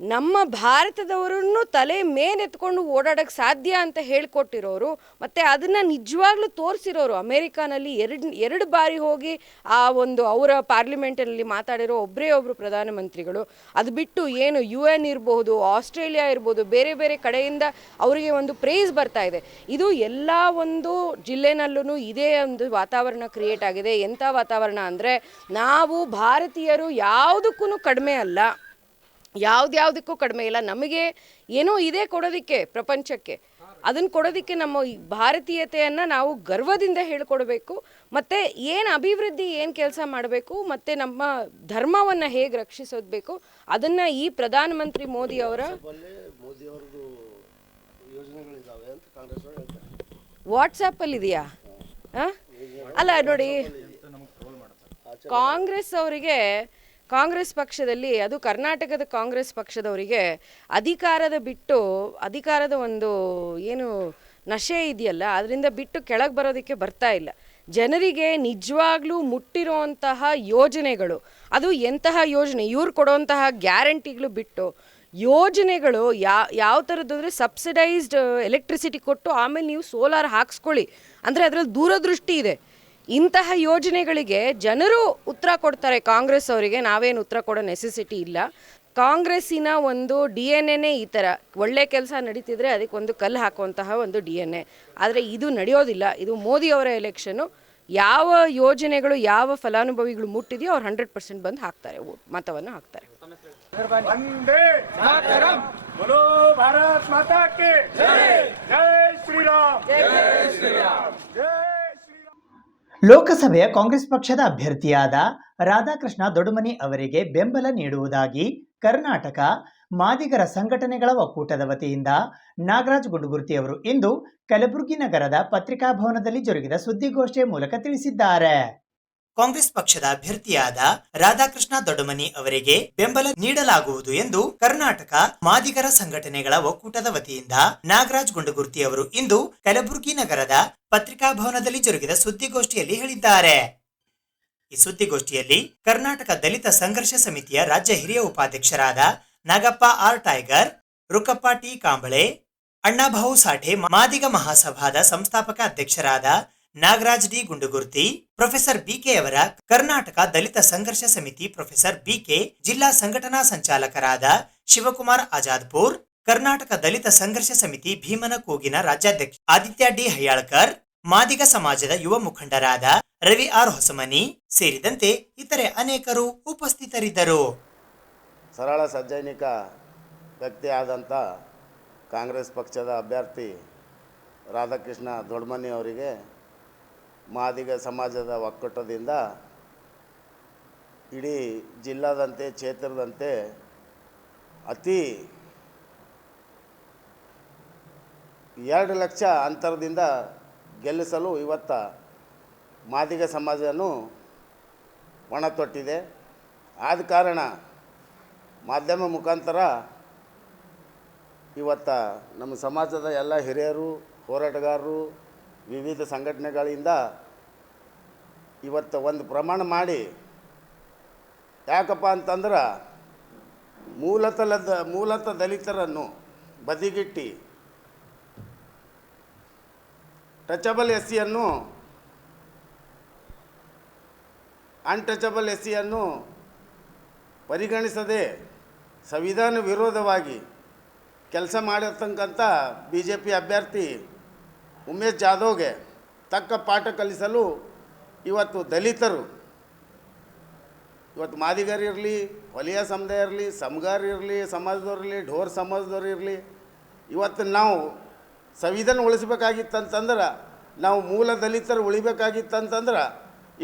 ನಮ್ಮ ಭಾರತದವರನ್ನು ತಲೆ ಮೇಲೆತ್ಕೊಂಡು ಓಡಾಡೋಕ್ಕೆ ಸಾಧ್ಯ ಅಂತ ಹೇಳಿಕೊಟ್ಟಿರೋರು, ಮತ್ತು ಅದನ್ನು ನಿಜವಾಗ್ಲೂ ತೋರಿಸಿರೋರು. ಅಮೇರಿಕಾನಲ್ಲಿ ಎರಡು ಬಾರಿ ಹೋಗಿ ಆ ಒಂದು ಅವರ ಪಾರ್ಲಿಮೆಂಟಲ್ಲಿ ಮಾತಾಡಿರೋ ಒಬ್ಬರು ಪ್ರಧಾನಮಂತ್ರಿಗಳು. ಅದು ಬಿಟ್ಟು ಏನು UN ಇರ್ಬೋದು, ಆಸ್ಟ್ರೇಲಿಯಾ ಇರ್ಬೋದು, ಬೇರೆ ಬೇರೆ ಕಡೆಯಿಂದ ಅವರಿಗೆ ಒಂದು ಪ್ರೇಸ್ ಬರ್ತಾ ಇದೆ. ಇದು ಎಲ್ಲ ಒಂದು ಜಿಲ್ಲೆನಲ್ಲೂ ಇದೇ ಒಂದು ವಾತಾವರಣ ಕ್ರಿಯೇಟ್ ಆಗಿದೆ. ಎಂಥ ವಾತಾವರಣ ಅಂದರೆ, ನಾವು ಭಾರತೀಯರು ಯಾವುದಕ್ಕೂ ಕಡಿಮೆ ಅಲ್ಲ, ಯಾವುದಕ್ಕೂ ಕಡಿಮೆ ಇಲ್ಲ. ನಮಗೆ ಏನೋ ಇದೆ ಕೊಡೋದಕ್ಕೆ ಪ್ರಪಂಚಕ್ಕೆ, ಅದನ್ನು ಕೊಡೋದಕ್ಕೆ ನಮ್ಮ ಭಾರತೀಯತೆಯನ್ನು ನಾವು ಗರ್ವದಿಂದ ಹೇಳ್ಕೊಡ್ಬೇಕು. ಮತ್ತು ಏನು ಅಭಿವೃದ್ಧಿ, ಏನು ಕೆಲಸ ಮಾಡಬೇಕು, ಮತ್ತು ನಮ್ಮ ಧರ್ಮವನ್ನು ಹೇಗೆ ರಕ್ಷಿಸೋದ್ಬೇಕು, ಅದನ್ನು ಈ ಪ್ರಧಾನಮಂತ್ರಿ ಮೋದಿಯವರ ವಾಟ್ಸಪ್ಪಲ್ಲಿ ಇದೆಯಾ? ಅಲ್ಲ ನೋಡಿ, ಕಾಂಗ್ರೆಸ್ ಪಕ್ಷದಲ್ಲಿ, ಅದು ಕರ್ನಾಟಕದ ಕಾಂಗ್ರೆಸ್ ಪಕ್ಷದವರಿಗೆ ಅಧಿಕಾರದ ಒಂದು ಏನು ನಶೆ ಇದೆಯಲ್ಲ, ಅದರಿಂದ ಬಿಟ್ಟು ಕೆಳಗೆ ಬರೋದಕ್ಕೆ ಬರ್ತಾ ಇಲ್ಲ. ಜನರಿಗೆ ನಿಜವಾಗ್ಲೂ ಮುಟ್ಟಿರೋಂತಹ ಯೋಜನೆಗಳು, ಅದು ಎಂತಹ ಯೋಜನೆ, ಇವ್ರು ಕೊಡುವಂತಹ ಗ್ಯಾರಂಟಿಗಳು ಬಿಟ್ಟು ಯೋಜನೆಗಳು ಯಾವ ಥರದ್ದು ಅಂದರೆ ಸಬ್ಸಿಡೈಸ್ಡ್ ಎಲೆಕ್ಟ್ರಿಸಿಟಿ ಕೊಟ್ಟು ಆಮೇಲೆ ನೀವು ಸೋಲಾರ್ ಹಾಕ್ಸ್ಕೊಳ್ಳಿ ಅಂದರೆ ಅದರಲ್ಲಿ ದೂರದೃಷ್ಟಿ ಇದೆ. ಇಂತಹ ಯೋಜನೆಗಳಿಗೆ ಜನರು ಉತ್ತರ ಕೊಡ್ತಾರೆ ಕಾಂಗ್ರೆಸ್ ಅವರಿಗೆ, ನಾವೇನು ಉತ್ತರ ಕೊಡೋ ನೆಸೆಸಿಟಿ ಇಲ್ಲ. ಕಾಂಗ್ರೆಸ್ಸಿನ ಒಂದು DNA ಈ ಥರ ಒಳ್ಳೆ ಕೆಲಸ ನಡೀತಿದ್ರೆ ಅದಕ್ಕೆ ಒಂದು ಕಲ್ಲು ಹಾಕುವಂತಹ ಒಂದು DNA. ಆದರೆ ಇದು ನಡೆಯೋದಿಲ್ಲ. ಇದು ಮೋದಿಯವರ ಎಲೆಕ್ಷನ್ನು. ಯಾವ ಯೋಜನೆಗಳು ಯಾವ ಫಲಾನುಭವಿಗಳು ಮುಟ್ಟಿದೆಯೋ ಅವ್ರು 100% ಬಂದು ಹಾಕ್ತಾರೆ, ಮತವನ್ನು ಹಾಕ್ತಾರೆ. ಲೋಕಸಭೆಯ ಕಾಂಗ್ರೆಸ್ ಪಕ್ಷದ ಅಭ್ಯರ್ಥಿಯಾದ ರಾಧಾಕೃಷ್ಣ ದೊಡ್ಡಮನಿ ಅವರಿಗೆ ಬೆಂಬಲ ನೀಡುವುದಾಗಿ ಕರ್ನಾಟಕ ಮಾದಿಗರ ಸಂಘಟನೆಗಳ ಒಕ್ಕೂಟದ ವತಿಯಿಂದ ನಾಗರಾಜ್ ಗುಂಡುಗುರ್ತಿ ಅವರು ಇಂದು ಕಲಬುರಗಿ ನಗರದ ಪತ್ರಿಕಾಭವನದಲ್ಲಿ ಜರುಗಿದ ಸುದ್ದಿಗೋಷ್ಠಿಯ ಮೂಲಕ ತಿಳಿಸಿದ್ದಾರೆ. ಕಾಂಗ್ರೆಸ್ ಪಕ್ಷದ ಅಭ್ಯರ್ಥಿಯಾದ ರಾಧಾಕೃಷ್ಣ ದೊಡ್ಡಮನಿ ಅವರಿಗೆ ಬೆಂಬಲ ನೀಡಲಾಗುವುದು ಎಂದು ಕರ್ನಾಟಕ ಮಾದಿಗರ ಸಂಘಟನೆಗಳ ಒಕ್ಕೂಟದ ವತಿಯಿಂದ ನಾಗರಾಜ್ ಗುಂಡುಗುರ್ತಿ ಅವರು ಇಂದು ಕಲಬುರಗಿ ನಗರದ ಪತ್ರಿಕಾಭವನದಲ್ಲಿ ಜರುಗಿದ ಸುದ್ದಿಗೋಷ್ಠಿಯಲ್ಲಿ ಹೇಳಿದ್ದಾರೆ. ಈ ಸುದ್ದಿಗೋಷ್ಠಿಯಲ್ಲಿ ಕರ್ನಾಟಕ ದಲಿತ ಸಂಘರ್ಷ ಸಮಿತಿಯ ರಾಜ್ಯ ಹಿರಿಯ ಉಪಾಧ್ಯಕ್ಷರಾದ Nagappa R Tiger, Rukappa T Kamble, Annabhau Sathe, Madiga ಮಹಾಸಭಾದ ಸಂಸ್ಥಾಪಕ ಅಧ್ಯಕ್ಷರಾದ Nagaraj D Gundugurthi, professor BK ಅವರ ಕರ್ನಾಟಕ ದಲಿತ ಸಂಘರ್ಷ ಸಮಿತಿ ಪ್ರೊಫೆಸರ್ ಬಿಕೆ, ಜಿಲ್ಲಾ ಸಂಘಟನಾ ಸಂಚಾಲಕರಾದ ಶಿವಕುಮಾರ್ ಆಜಾದ್ಪುರ್, ಕರ್ನಾಟಕ ದಲಿತ ಸಂಘರ್ಷ ಸಮಿತಿ ಭೀಮನ ಕೂಗಿನ ರಾಜ್ಯಾಧ್ಯಕ್ಷ ಆದಿತ್ಯ ಡಿ ಹಯ್ಯಾಳ್ಕರ್, ಮಾದಿಗ ಸಮಾಜದ ಯುವ ಮುಖಂಡರಾದ ರವಿ ಆರ್ ಹೊಸಮನಿ ಸೇರಿದಂತೆ ಇತರೆ ಅನೇಕರು ಉಪಸ್ಥಿತರಿದ್ದರು. ಸರಳ ಸಜ್ಜನಿಕ ವ್ಯಕ್ತಿ ಆದಂಥ ಕಾಂಗ್ರೆಸ್ ಪಕ್ಷದ ಅಭ್ಯರ್ಥಿ ರಾಧಾಕೃಷ್ಣ ದೊಡ್ಡಮನಿ ಅವರಿಗೆ ಮಾದಿಗ ಸಮಾಜದ ಒಕ್ಕೂಟದಿಂದ ಇಡೀ ಜಿಲ್ಲಾದಂತೆ ಕ್ಷೇತ್ರದಂತೆ ಅತಿ 2 ಲಕ್ಷ ಅಂತರದಿಂದ ಗೆಲ್ಲಿಸಲು ಇವತ್ತು ಮಾದಿಗ ಸಮಾಜವನ್ನು ಒಣತೊಟ್ಟಿದೆ. ಆದ ಕಾರಣ ಮಾಧ್ಯಮ ಮುಖಾಂತರ ಇವತ್ತು ನಮ್ಮ ಸಮಾಜದ ಎಲ್ಲ ಹಿರಿಯರು, ಹೋರಾಟಗಾರರು, ವಿವಿಧ ಸಂಘಟನೆಗಳಿಂದ ಇವತ್ತು ಒಂದು ಪ್ರಮಾಣ ಮಾಡಿ, ಯಾಕಪ್ಪ ಅಂತಂದ್ರೆ ಮೂಲತಃ ದಲಿತರನ್ನು ಬದಿಗಿಟ್ಟು ಟಚಬಲ್ SCಯನ್ನು ಅನ್ಟಚಬಲ್ SCಯನ್ನು ಪರಿಗಣಿಸದೆ ಸಂವಿಧಾನ ವಿರೋಧವಾಗಿ ಕೆಲಸ ಮಾಡಿರ್ತಕ್ಕಂಥ BJP ಅಭ್ಯರ್ಥಿ ಉಮೇಶ್ ಜಾಧವ್ಗೆ ತಕ್ಕ ಪಾಠ ಕಲಿಸಲು ಇವತ್ತು ದಲಿತರು, ಇವತ್ತು ಮಾದಿಗರು ಇರಲಿ, ಹೊಲಿಯ ಸಮುದಾಯ ಇರಲಿ, ಸಮಗಾರ ಇರಲಿ, ಸಮಾಜದವ್ರು ಇರಲಿ, ಢೋರ್ ಸಮಾಜದವ್ರು ಇರಲಿ, ಇವತ್ತು ನಾವು ಸಂವಿಧಾನ ಉಳಿಸ್ಬೇಕಾಗಿತ್ತಂತಂದ್ರೆ, ನಾವು ಮೂಲ ದಲಿತರು ಉಳಿಬೇಕಾಗಿತ್ತಂತಂದ್ರೆ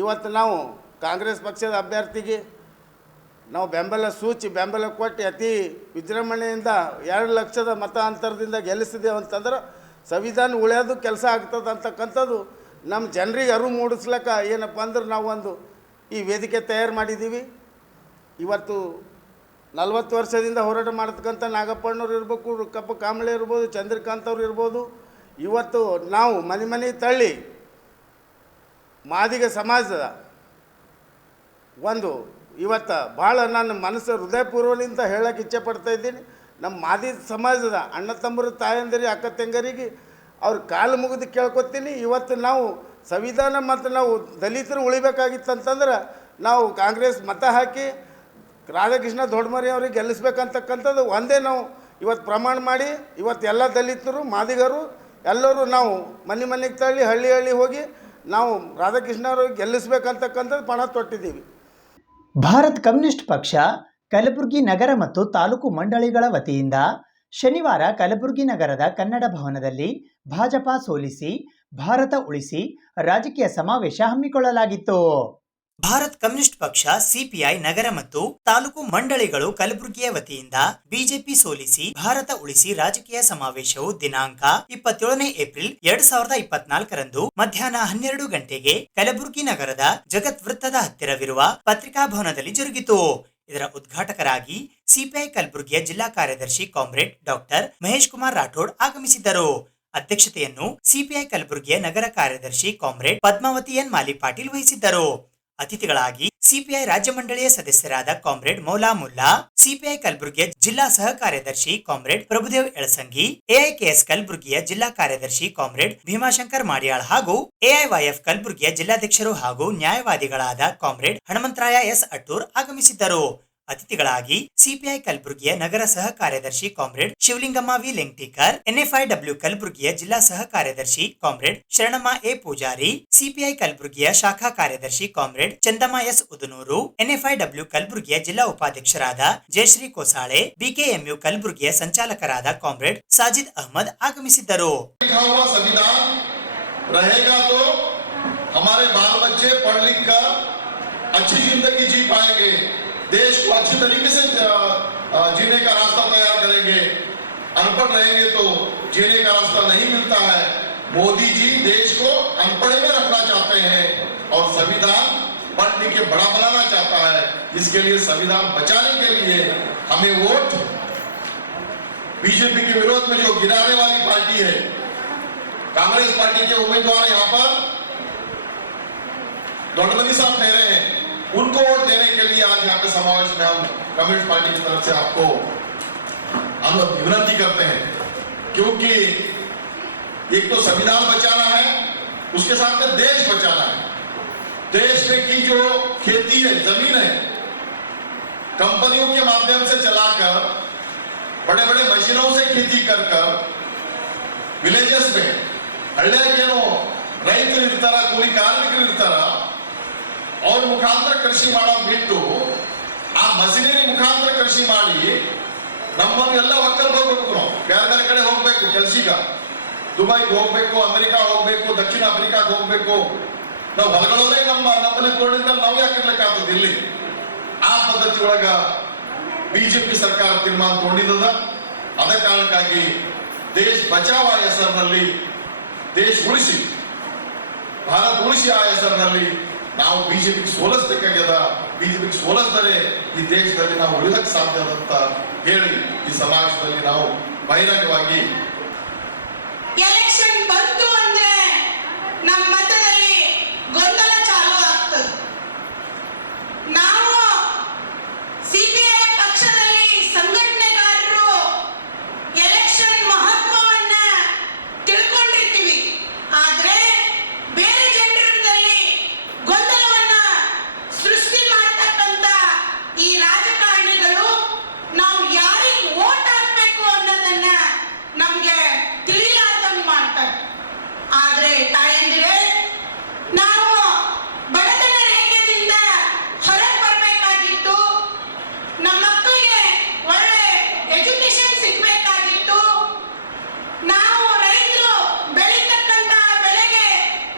ಇವತ್ತು ನಾವು ಕಾಂಗ್ರೆಸ್ ಪಕ್ಷದ ಅಭ್ಯರ್ಥಿಗೆ ನಾವು ಬೆಂಬಲ ಕೊಟ್ಟು ಅತಿ ವಿಜೃಂಭಣೆಯಿಂದ 2 ಲಕ್ಷದ ಮತ ಅಂತರದಿಂದ ಗೆಲ್ಲಿಸಿದೆವು ಅಂತಂದ್ರೆ ಸಂವಿಧಾನ ಉಳಿಯೋದು ಕೆಲಸ ಆಗ್ತದೆ ಅಂತಕ್ಕಂಥದ್ದು ನಮ್ಮ ಜನರಿಗೆ ಅರಿವು ಮೂಡಿಸ್ಲಿಕ್ಕೆ ಏನಪ್ಪ ಅಂದ್ರೆ ನಾವು ಒಂದು ಈ ವೇದಿಕೆ ತಯಾರು ಮಾಡಿದ್ದೀವಿ. ಇವತ್ತು 40 ವರ್ಷದಿಂದ ಹೋರಾಟ ಮಾಡ್ತಕ್ಕಂಥ ನಾಗಪ್ಪಣ್ಣವ್ರು ಇರಬೇಕು, ರುಕ್ಕಪ್ಪ ಕಾಂಬಳೆ ಇರ್ಬೋದು, ಚಂದ್ರಕಾಂತ್ ಅವ್ರು ಇರ್ಬೋದು, ಇವತ್ತು ನಾವು ಮನೆ ತಳ್ಳಿ ಮಾದಿಗ ಸಮಾಜದ ಒಂದು ಇವತ್ತು ಭಾಳ ನನ್ನ ಮನಸ್ಸು ಹೃದಯಪೂರ್ವದಿಂದ ಹೇಳೋಕ್ಕೆ ಇಚ್ಛೆ ಪಡ್ತಾ ಇದ್ದೀನಿ. ನಮ್ಮ ಮಾದಿ ಸಮಾಜದ ಅಣ್ಣ ತಮ್ಮರು, ತಾಯಂದಿರಿ, ಅಕ್ಕ ತಂಗರಿಗೆ ಅವ್ರ ಕಾಲು ಮುಗಿದು ಕೇಳ್ಕೊತೀನಿ. ಇವತ್ತು ನಾವು ಸಂವಿಧಾನ ಮತ್ತು ನಾವು ದಲಿತರು ಉಳಿಬೇಕಾಗಿತ್ತಂತಂದ್ರೆ ನಾವು ಕಾಂಗ್ರೆಸ್ ಮತ ಹಾಕಿ ರಾಧಾಕೃಷ್ಣ ದೊಡ್ಡಮನಿ ಅವ್ರಿಗೆ ಗೆಲ್ಲಿಸ್ಬೇಕಂತಕ್ಕಂಥದ್ದು ಒಂದೇ ನಾವು ಇವತ್ತು ಪ್ರಮಾಣ ಮಾಡಿ, ಇವತ್ತು ಎಲ್ಲ ದಲಿತರು, ಮಾದಿಗರು ಎಲ್ಲರೂ ನಾವು ಮನೆಗೆ ತಳ್ಳಿ ಹಳ್ಳಿ ಹೋಗಿ ನಾವು ರಾಧಾಕೃಷ್ಣ ಅವ್ರಿಗೆ ಗೆಲ್ಲಿಸ್ಬೇಕಂತಕ್ಕಂಥದ್ದು ಪಣ ತೊಟ್ಟಿದ್ದೀವಿ. ಭಾರತ್ ಕಮ್ಯುನಿಸ್ಟ್ ಪಕ್ಷ ಕಲಬುರಗಿ ನಗರ ಮತ್ತು ತಾಲೂಕು ಮಂಡಳಿಗಳ ವತಿಯಿಂದ ಶನಿವಾರ ಕಲಬುರಗಿ ನಗರದ ಕನ್ನಡ ಭವನದಲ್ಲಿ ಭಾಜಪ ಸೋಲಿಸಿ ಭಾರತ ಉಳಿಸಿ ರಾಜಕೀಯ ಸಮಾವೇಶ ಹಮ್ಮಿಕೊಳ್ಳಲಾಗಿತ್ತು. ಭಾರತ್ ಕಮ್ಯುನಿಸ್ಟ್ ಪಕ್ಷ ಸಿಪಿಐ ನಗರ ಮತ್ತು ತಾಲೂಕು ಮಂಡಳಿಗಳು ಕಲಬುರಗಿಯ ವತಿಯಿಂದ ಬಿಜೆಪಿ ಸೋಲಿಸಿ ಭಾರತ ಉಳಿಸಿ ರಾಜಕೀಯ ಸಮಾವೇಶವು ದಿನಾಂಕ 27 ಏಪ್ರಿಲ್ 2024ರಂದು ಮಧ್ಯಾಹ್ನ 12 ಗಂಟೆಗೆ ಕಲಬುರಗಿ ನಗರದ ಜಗತ್ ವೃತ್ತದ ಹತ್ತಿರವಿರುವ ಪತ್ರಿಕಾ ಭವನದಲ್ಲಿ ಜರುಗಿತು. ಇದರ ಉದ್ಘಾಟಕರಾಗಿ ಸಿಪಿಐ ಕಲಬುರಗಿಯ ಜಿಲ್ಲಾ ಕಾರ್ಯದರ್ಶಿ ಕಾಮ್ರೇಡ್ ಡಾಕ್ಟರ್ ಮಹೇಶ್ ಕುಮಾರ್ ರಾಠೋಡ್ ಆಗಮಿಸಿದ್ದರು. ಅಧ್ಯಕ್ಷತೆಯನ್ನು ಸಿಪಿಐ ಕಲಬುರಗಿಯ ನಗರ ಕಾರ್ಯದರ್ಶಿ ಕಾಮ್ರೇಡ್ ಪದ್ಮಾವತಿ ಎನ್ ಮಾಲಿ ಪಾಟೀಲ್ ವಹಿಸಿದ್ದರು. ಅತಿಥಿಗಳಾಗಿ ಸಿಪಿಐ ರಾಜ್ಯ ಮಂಡಳಿಯ ಸದಸ್ಯರಾದ ಕಾಮ್ರೇಡ್ ಮೌಲಾ ಮುಲ್ಲಾ, ಸಿಪಿಐ ಕಲಬುರಗಿಯ ಜಿಲ್ಲಾ ಸಹ ಕಾರ್ಯದರ್ಶಿ ಕಾಮ್ರೇಡ್ ಪ್ರಭುದೇವ್ ಎಳಸಂಗಿ, ಎಐಕೆಎಸ್ ಕಲಬುರಗಿಯ ಜಿಲ್ಲಾ ಕಾರ್ಯದರ್ಶಿ ಕಾಮ್ರೇಡ್ ಭೀಮಾಶಂಕರ್ ಮಾಡಿಯಾಳ್ ಹಾಗೂ ಎಐವೈಎಫ್ ಕಲಬುರಗಿಯ ಜಿಲ್ಲಾಧ್ಯಕ್ಷರು ಹಾಗೂ ನ್ಯಾಯವಾದಿಗಳಾದ ಕಾಮ್ರೇಡ್ ಹನುಮಂತರಾಯ ಎಸ್ ಅಟ್ಟೂರ್ ಆಗಮಿಸಿದ್ದರು. ಅತಿಥಿಗಳಾಗಿ ಸಿಪಿಐ ಕಲಬುರಗಿಯ ನಗರ ಸಹ ಕಾರ್ಯದರ್ಶಿ comrade Shivalingamma V Lengtikar, NFIW ಕಲಬುರಗಿಯ ಜಿಲ್ಲಾ ಸಹ ಕಾರ್ಯದರ್ಶಿ comrade Sharanamma A Pujari, CPI ಕಲಬುರಗಿಯ ಶಾಖಾ ಕಾರ್ಯದರ್ಶಿ comrade Chandamma S Udunur, NFIW ಕಲಬುರಗಿಯ ಜಿಲ್ಲಾ ಉಪಾಧ್ಯಕ್ಷರಾದ ಜಯಶ್ರೀ ಕೋಸಾಳೆ, ಬಿಕೆಎಂಯು ಕಲಬುರಗಿಯ ಸಂಚಾಲಕರಾದ ಕಾಮ್ರೇಡ್ ಸಾಜಿದ್ ಅಹಮದ್ ಆಗಮಿಸಿದ್ದರು. देश को अच्छी तरीके से जीने का रास्ता तैयार करेंगे. अनपढ़ रहेंगे तो जीने का रास्ता नहीं मिलता है. मोदी जी देश को अनपढ़े में रखना चाहते हैं और संविधान पढ़ लिख के बड़ा बनाना चाहता है. इसके लिए संविधान बचाने के लिए हमें वोट बीजेपी के विरोध में जो गिराने वाली पार्टी है, कांग्रेस पार्टी के उम्मीदवार यहाँ पर डॉक्टर साहब ठहरे हैं, उनको वोट देने के लिए आज यहाँ पे समावेश में हम कम्युनिस्ट पार्टी की तरफ से आपको हम विनती करते हैं. क्योंकि एक तो संविधान बचाना है, उसके साथ में देश बचाना है. देश में की जो खेती है, जमीन है, कंपनियों के माध्यम से चलाकर बड़े बड़े मशीनों से खेती कर विलेजेस में हल्लेगेनो ರೈತರು ಇರ್ತಾರ, ಕೂಲಿ ಕಾರ್ಮಿಕರು ಇರ್ತಾರ, ಅವ್ರ ಮುಖಾಂತರ ಕೃಷಿ ಮಾಡೋದು ಬಿಟ್ಟು ಆ ಮಷಿನರಿ ಮುಖಾಂತರ ಕೃಷಿ ಮಾಡಿ ನಮ್ಮನ್ನೆಲ್ಲ ಒಕ್ಕಲ್ ಹೋಗ್ಬೇಕು. ನಾವು ಬೇರೆ ಬೇರೆ ಕಡೆ ಹೋಗ್ಬೇಕು ಕೆಲ್ಸಿಗ, ದುಬೈಗೆ ಹೋಗ್ಬೇಕು, ಅಮೆರಿಕಾ ಹೋಗ್ಬೇಕು, ದಕ್ಷಿಣ ಆಫ್ರಿಕಾಗೆ ಹೋಗ್ಬೇಕು. ನಾವು ಹೊಲಗಳಲ್ಲೇ ನಮ್ಮನೆ ಕೊಡಿಂದ ನಾವು ಯಾಕೆ ಇರ್ಲಿಕ್ಕಾಗ್ತದೆ ಇಲ್ಲಿ. ಆ ಪದ್ಧತಿ ಒಳಗ ಬಿಜೆಪಿ ಸರ್ಕಾರ ತೀರ್ಮಾನ ತಗೊಂಡಿದ್ದದ. ಅದ ಕಾರಣಕ್ಕಾಗಿ ದೇಶ ಬಚಾವ್ ಆ ಹೆಸರಿನಲ್ಲಿ, ದೇಶ ಉಳಿಸಿ ಭಾರತ ಉಳಿಸಿ ಆ ಹೆಸರಿನಲ್ಲಿ ನಾವು ಬಿಜೆಪಿಗೆ ಸೋಲಿಸಬೇಕಾಗ್ಯದ. ಬಿಜೆಪಿಗೆ ಸೋಲಿಸಿದರೆ ಈ ದೇಶದಲ್ಲಿ ನಾವು ಉಳಿದಕ್ಕೆ ಸಾಧ್ಯ ಅಂತ ಹೇಳಿ ಈ ಸಮಾಜದಲ್ಲಿ ನಾವು ಬಹಿರಂಗವಾಗಿ ಎಲೆಕ್ಷನ್ ಬಂತು ಅಂದ್ರೆ ನಮ್ಮ ಮತದಲ್ಲಿ ಗೊಂದಲ ಚಾಲು ಆಗ್ತದೆ. ನಾವು ಸಿಪಿಐ ಪಕ್ಷದಲ್ಲಿ ಸಂಘಟನೆಗಾರರು ಎಲೆಕ್ಷನ್ ಮಹತ್ವವನ್ನ ತಿಳ್ಕೊಂಡಿರ್ತೀವಿ. ಆದ್ರೆ ಬೇರೆ ಜನರಲ್ಲಿ ಗೊಂದಲವನ್ನ ಸೃಷ್ಟಿ ಮಾಡತಕ್ಕಂತ ಈ ರಾಜಕಾರಣಿಗಳು ನಾವು ಯಾರಿಗೆ ವೋಟ್ ಹಾಕ್ಬೇಕು ಅನ್ನೋದನ್ನ ನಮ್ಗೆ ತಿಳಿಲಾರ್ದಂಗ್ ಮಾಡ್ತಾರೆ. ಆದ್ರೆ ತಾಯಂದಿರೇ, ನಾವು ಬಡತನ ರೇಖೆಯಿಂದ ಹೊರಗೆ ಬರಬೇಕಾಗಿತ್ತು. ನಮ್ಮ ಮಕ್ಕಳಿಗೆ ಒಳ್ಳೆ ಎಜುಕೇಶನ್ ಸಿಗ್ಬೇಕಾಗಿತ್ತು. ನಾವು ರೈತರು ಬೆಳೀತಕ್ಕಂತ ಬೆಳೆಗೆ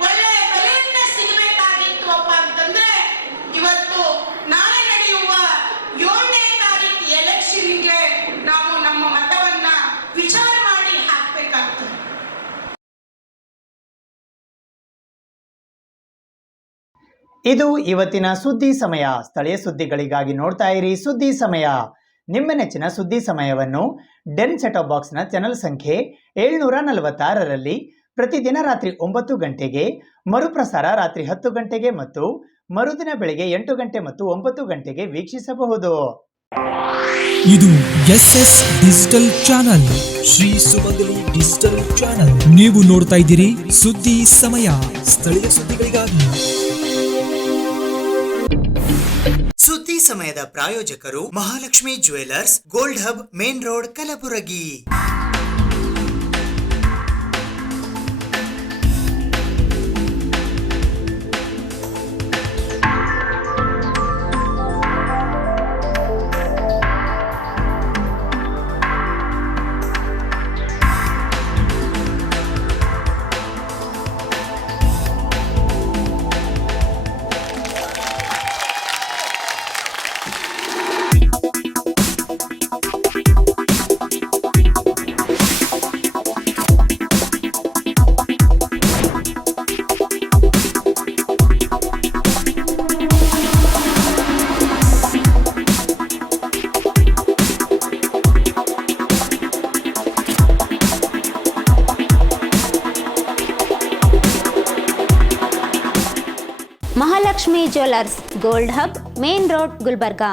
ಒಳ್ಳೆ ಬೆಲೆಯನ್ನ ಸಿಗಬೇಕಾಗಿತ್ತು ಅಪ್ಪ ಅಂತಂದ್ರೆ ಇವತ್ತು ನಾಳೆ ನಡೆಯುವ 7ನೇ ತಾರೀಕು ಎಲೆಕ್ಷನ್ಗೆ ನಾವು ನಮ್ಮ ಮತವನ್ನ ವಿಚಾರ ಮಾಡಿ ಹಾಕ್ಬೇಕಾಗ್ತದೆ. ಇದು ಇವತ್ತಿನ ಸುದ್ದಿ ಸಮಯ. ಸ್ಥಳೀಯ ಸುದ್ದಿಗಳಿಗಾಗಿ ನೋಡ್ತಾ ಇರಿ ಸುದ್ದಿ ಸಮಯ. ನಿಮ್ಮ ನೆಚ್ಚಿನ ಸುದ್ದಿ ಸಮಯವನ್ನು ಡೆನ್ ಸೆಟಪ್ ಬಾಕ್ಸ್ನ ಚಾನೆಲ್ ಸಂಖ್ಯೆ 746ರಲ್ಲಿ ಪ್ರತಿದಿನ ರಾತ್ರಿ 9 ಗಂಟೆಗೆ, ಮರುಪ್ರಸಾರ ರಾತ್ರಿ 10 ಗಂಟೆಗೆ ಮತ್ತು ಮರುದಿನ ಬೆಳಗ್ಗೆ 8 ಗಂಟೆ ಮತ್ತು 9 ಗಂಟೆಗೆ ವೀಕ್ಷಿಸಬಹುದು. ಇದು SS ಡಿಜಿಟಲ್ ಚಾನಲ್, ಶ್ರೀ ಸುಮಂಗಲಿ ಡಿಜಿಟಲ್ ಚಾನಲ್. ನೀವು ನೋಡ್ತಾ ಇದ್ದೀರಿ ಸುದ್ದಿ ಸಮಯ, ಸ್ಥಳೀಯ ಸುದ್ದಿಗಳಿಗಾಗಿ. ಸುದ್ದಿ ಸಮಯದ ಪ್ರಾಯೋಜಕರು Mahalakshmi jewellers, gold hub, main road, Kalaburagi. Jewellers gold hub main road Gulbarga.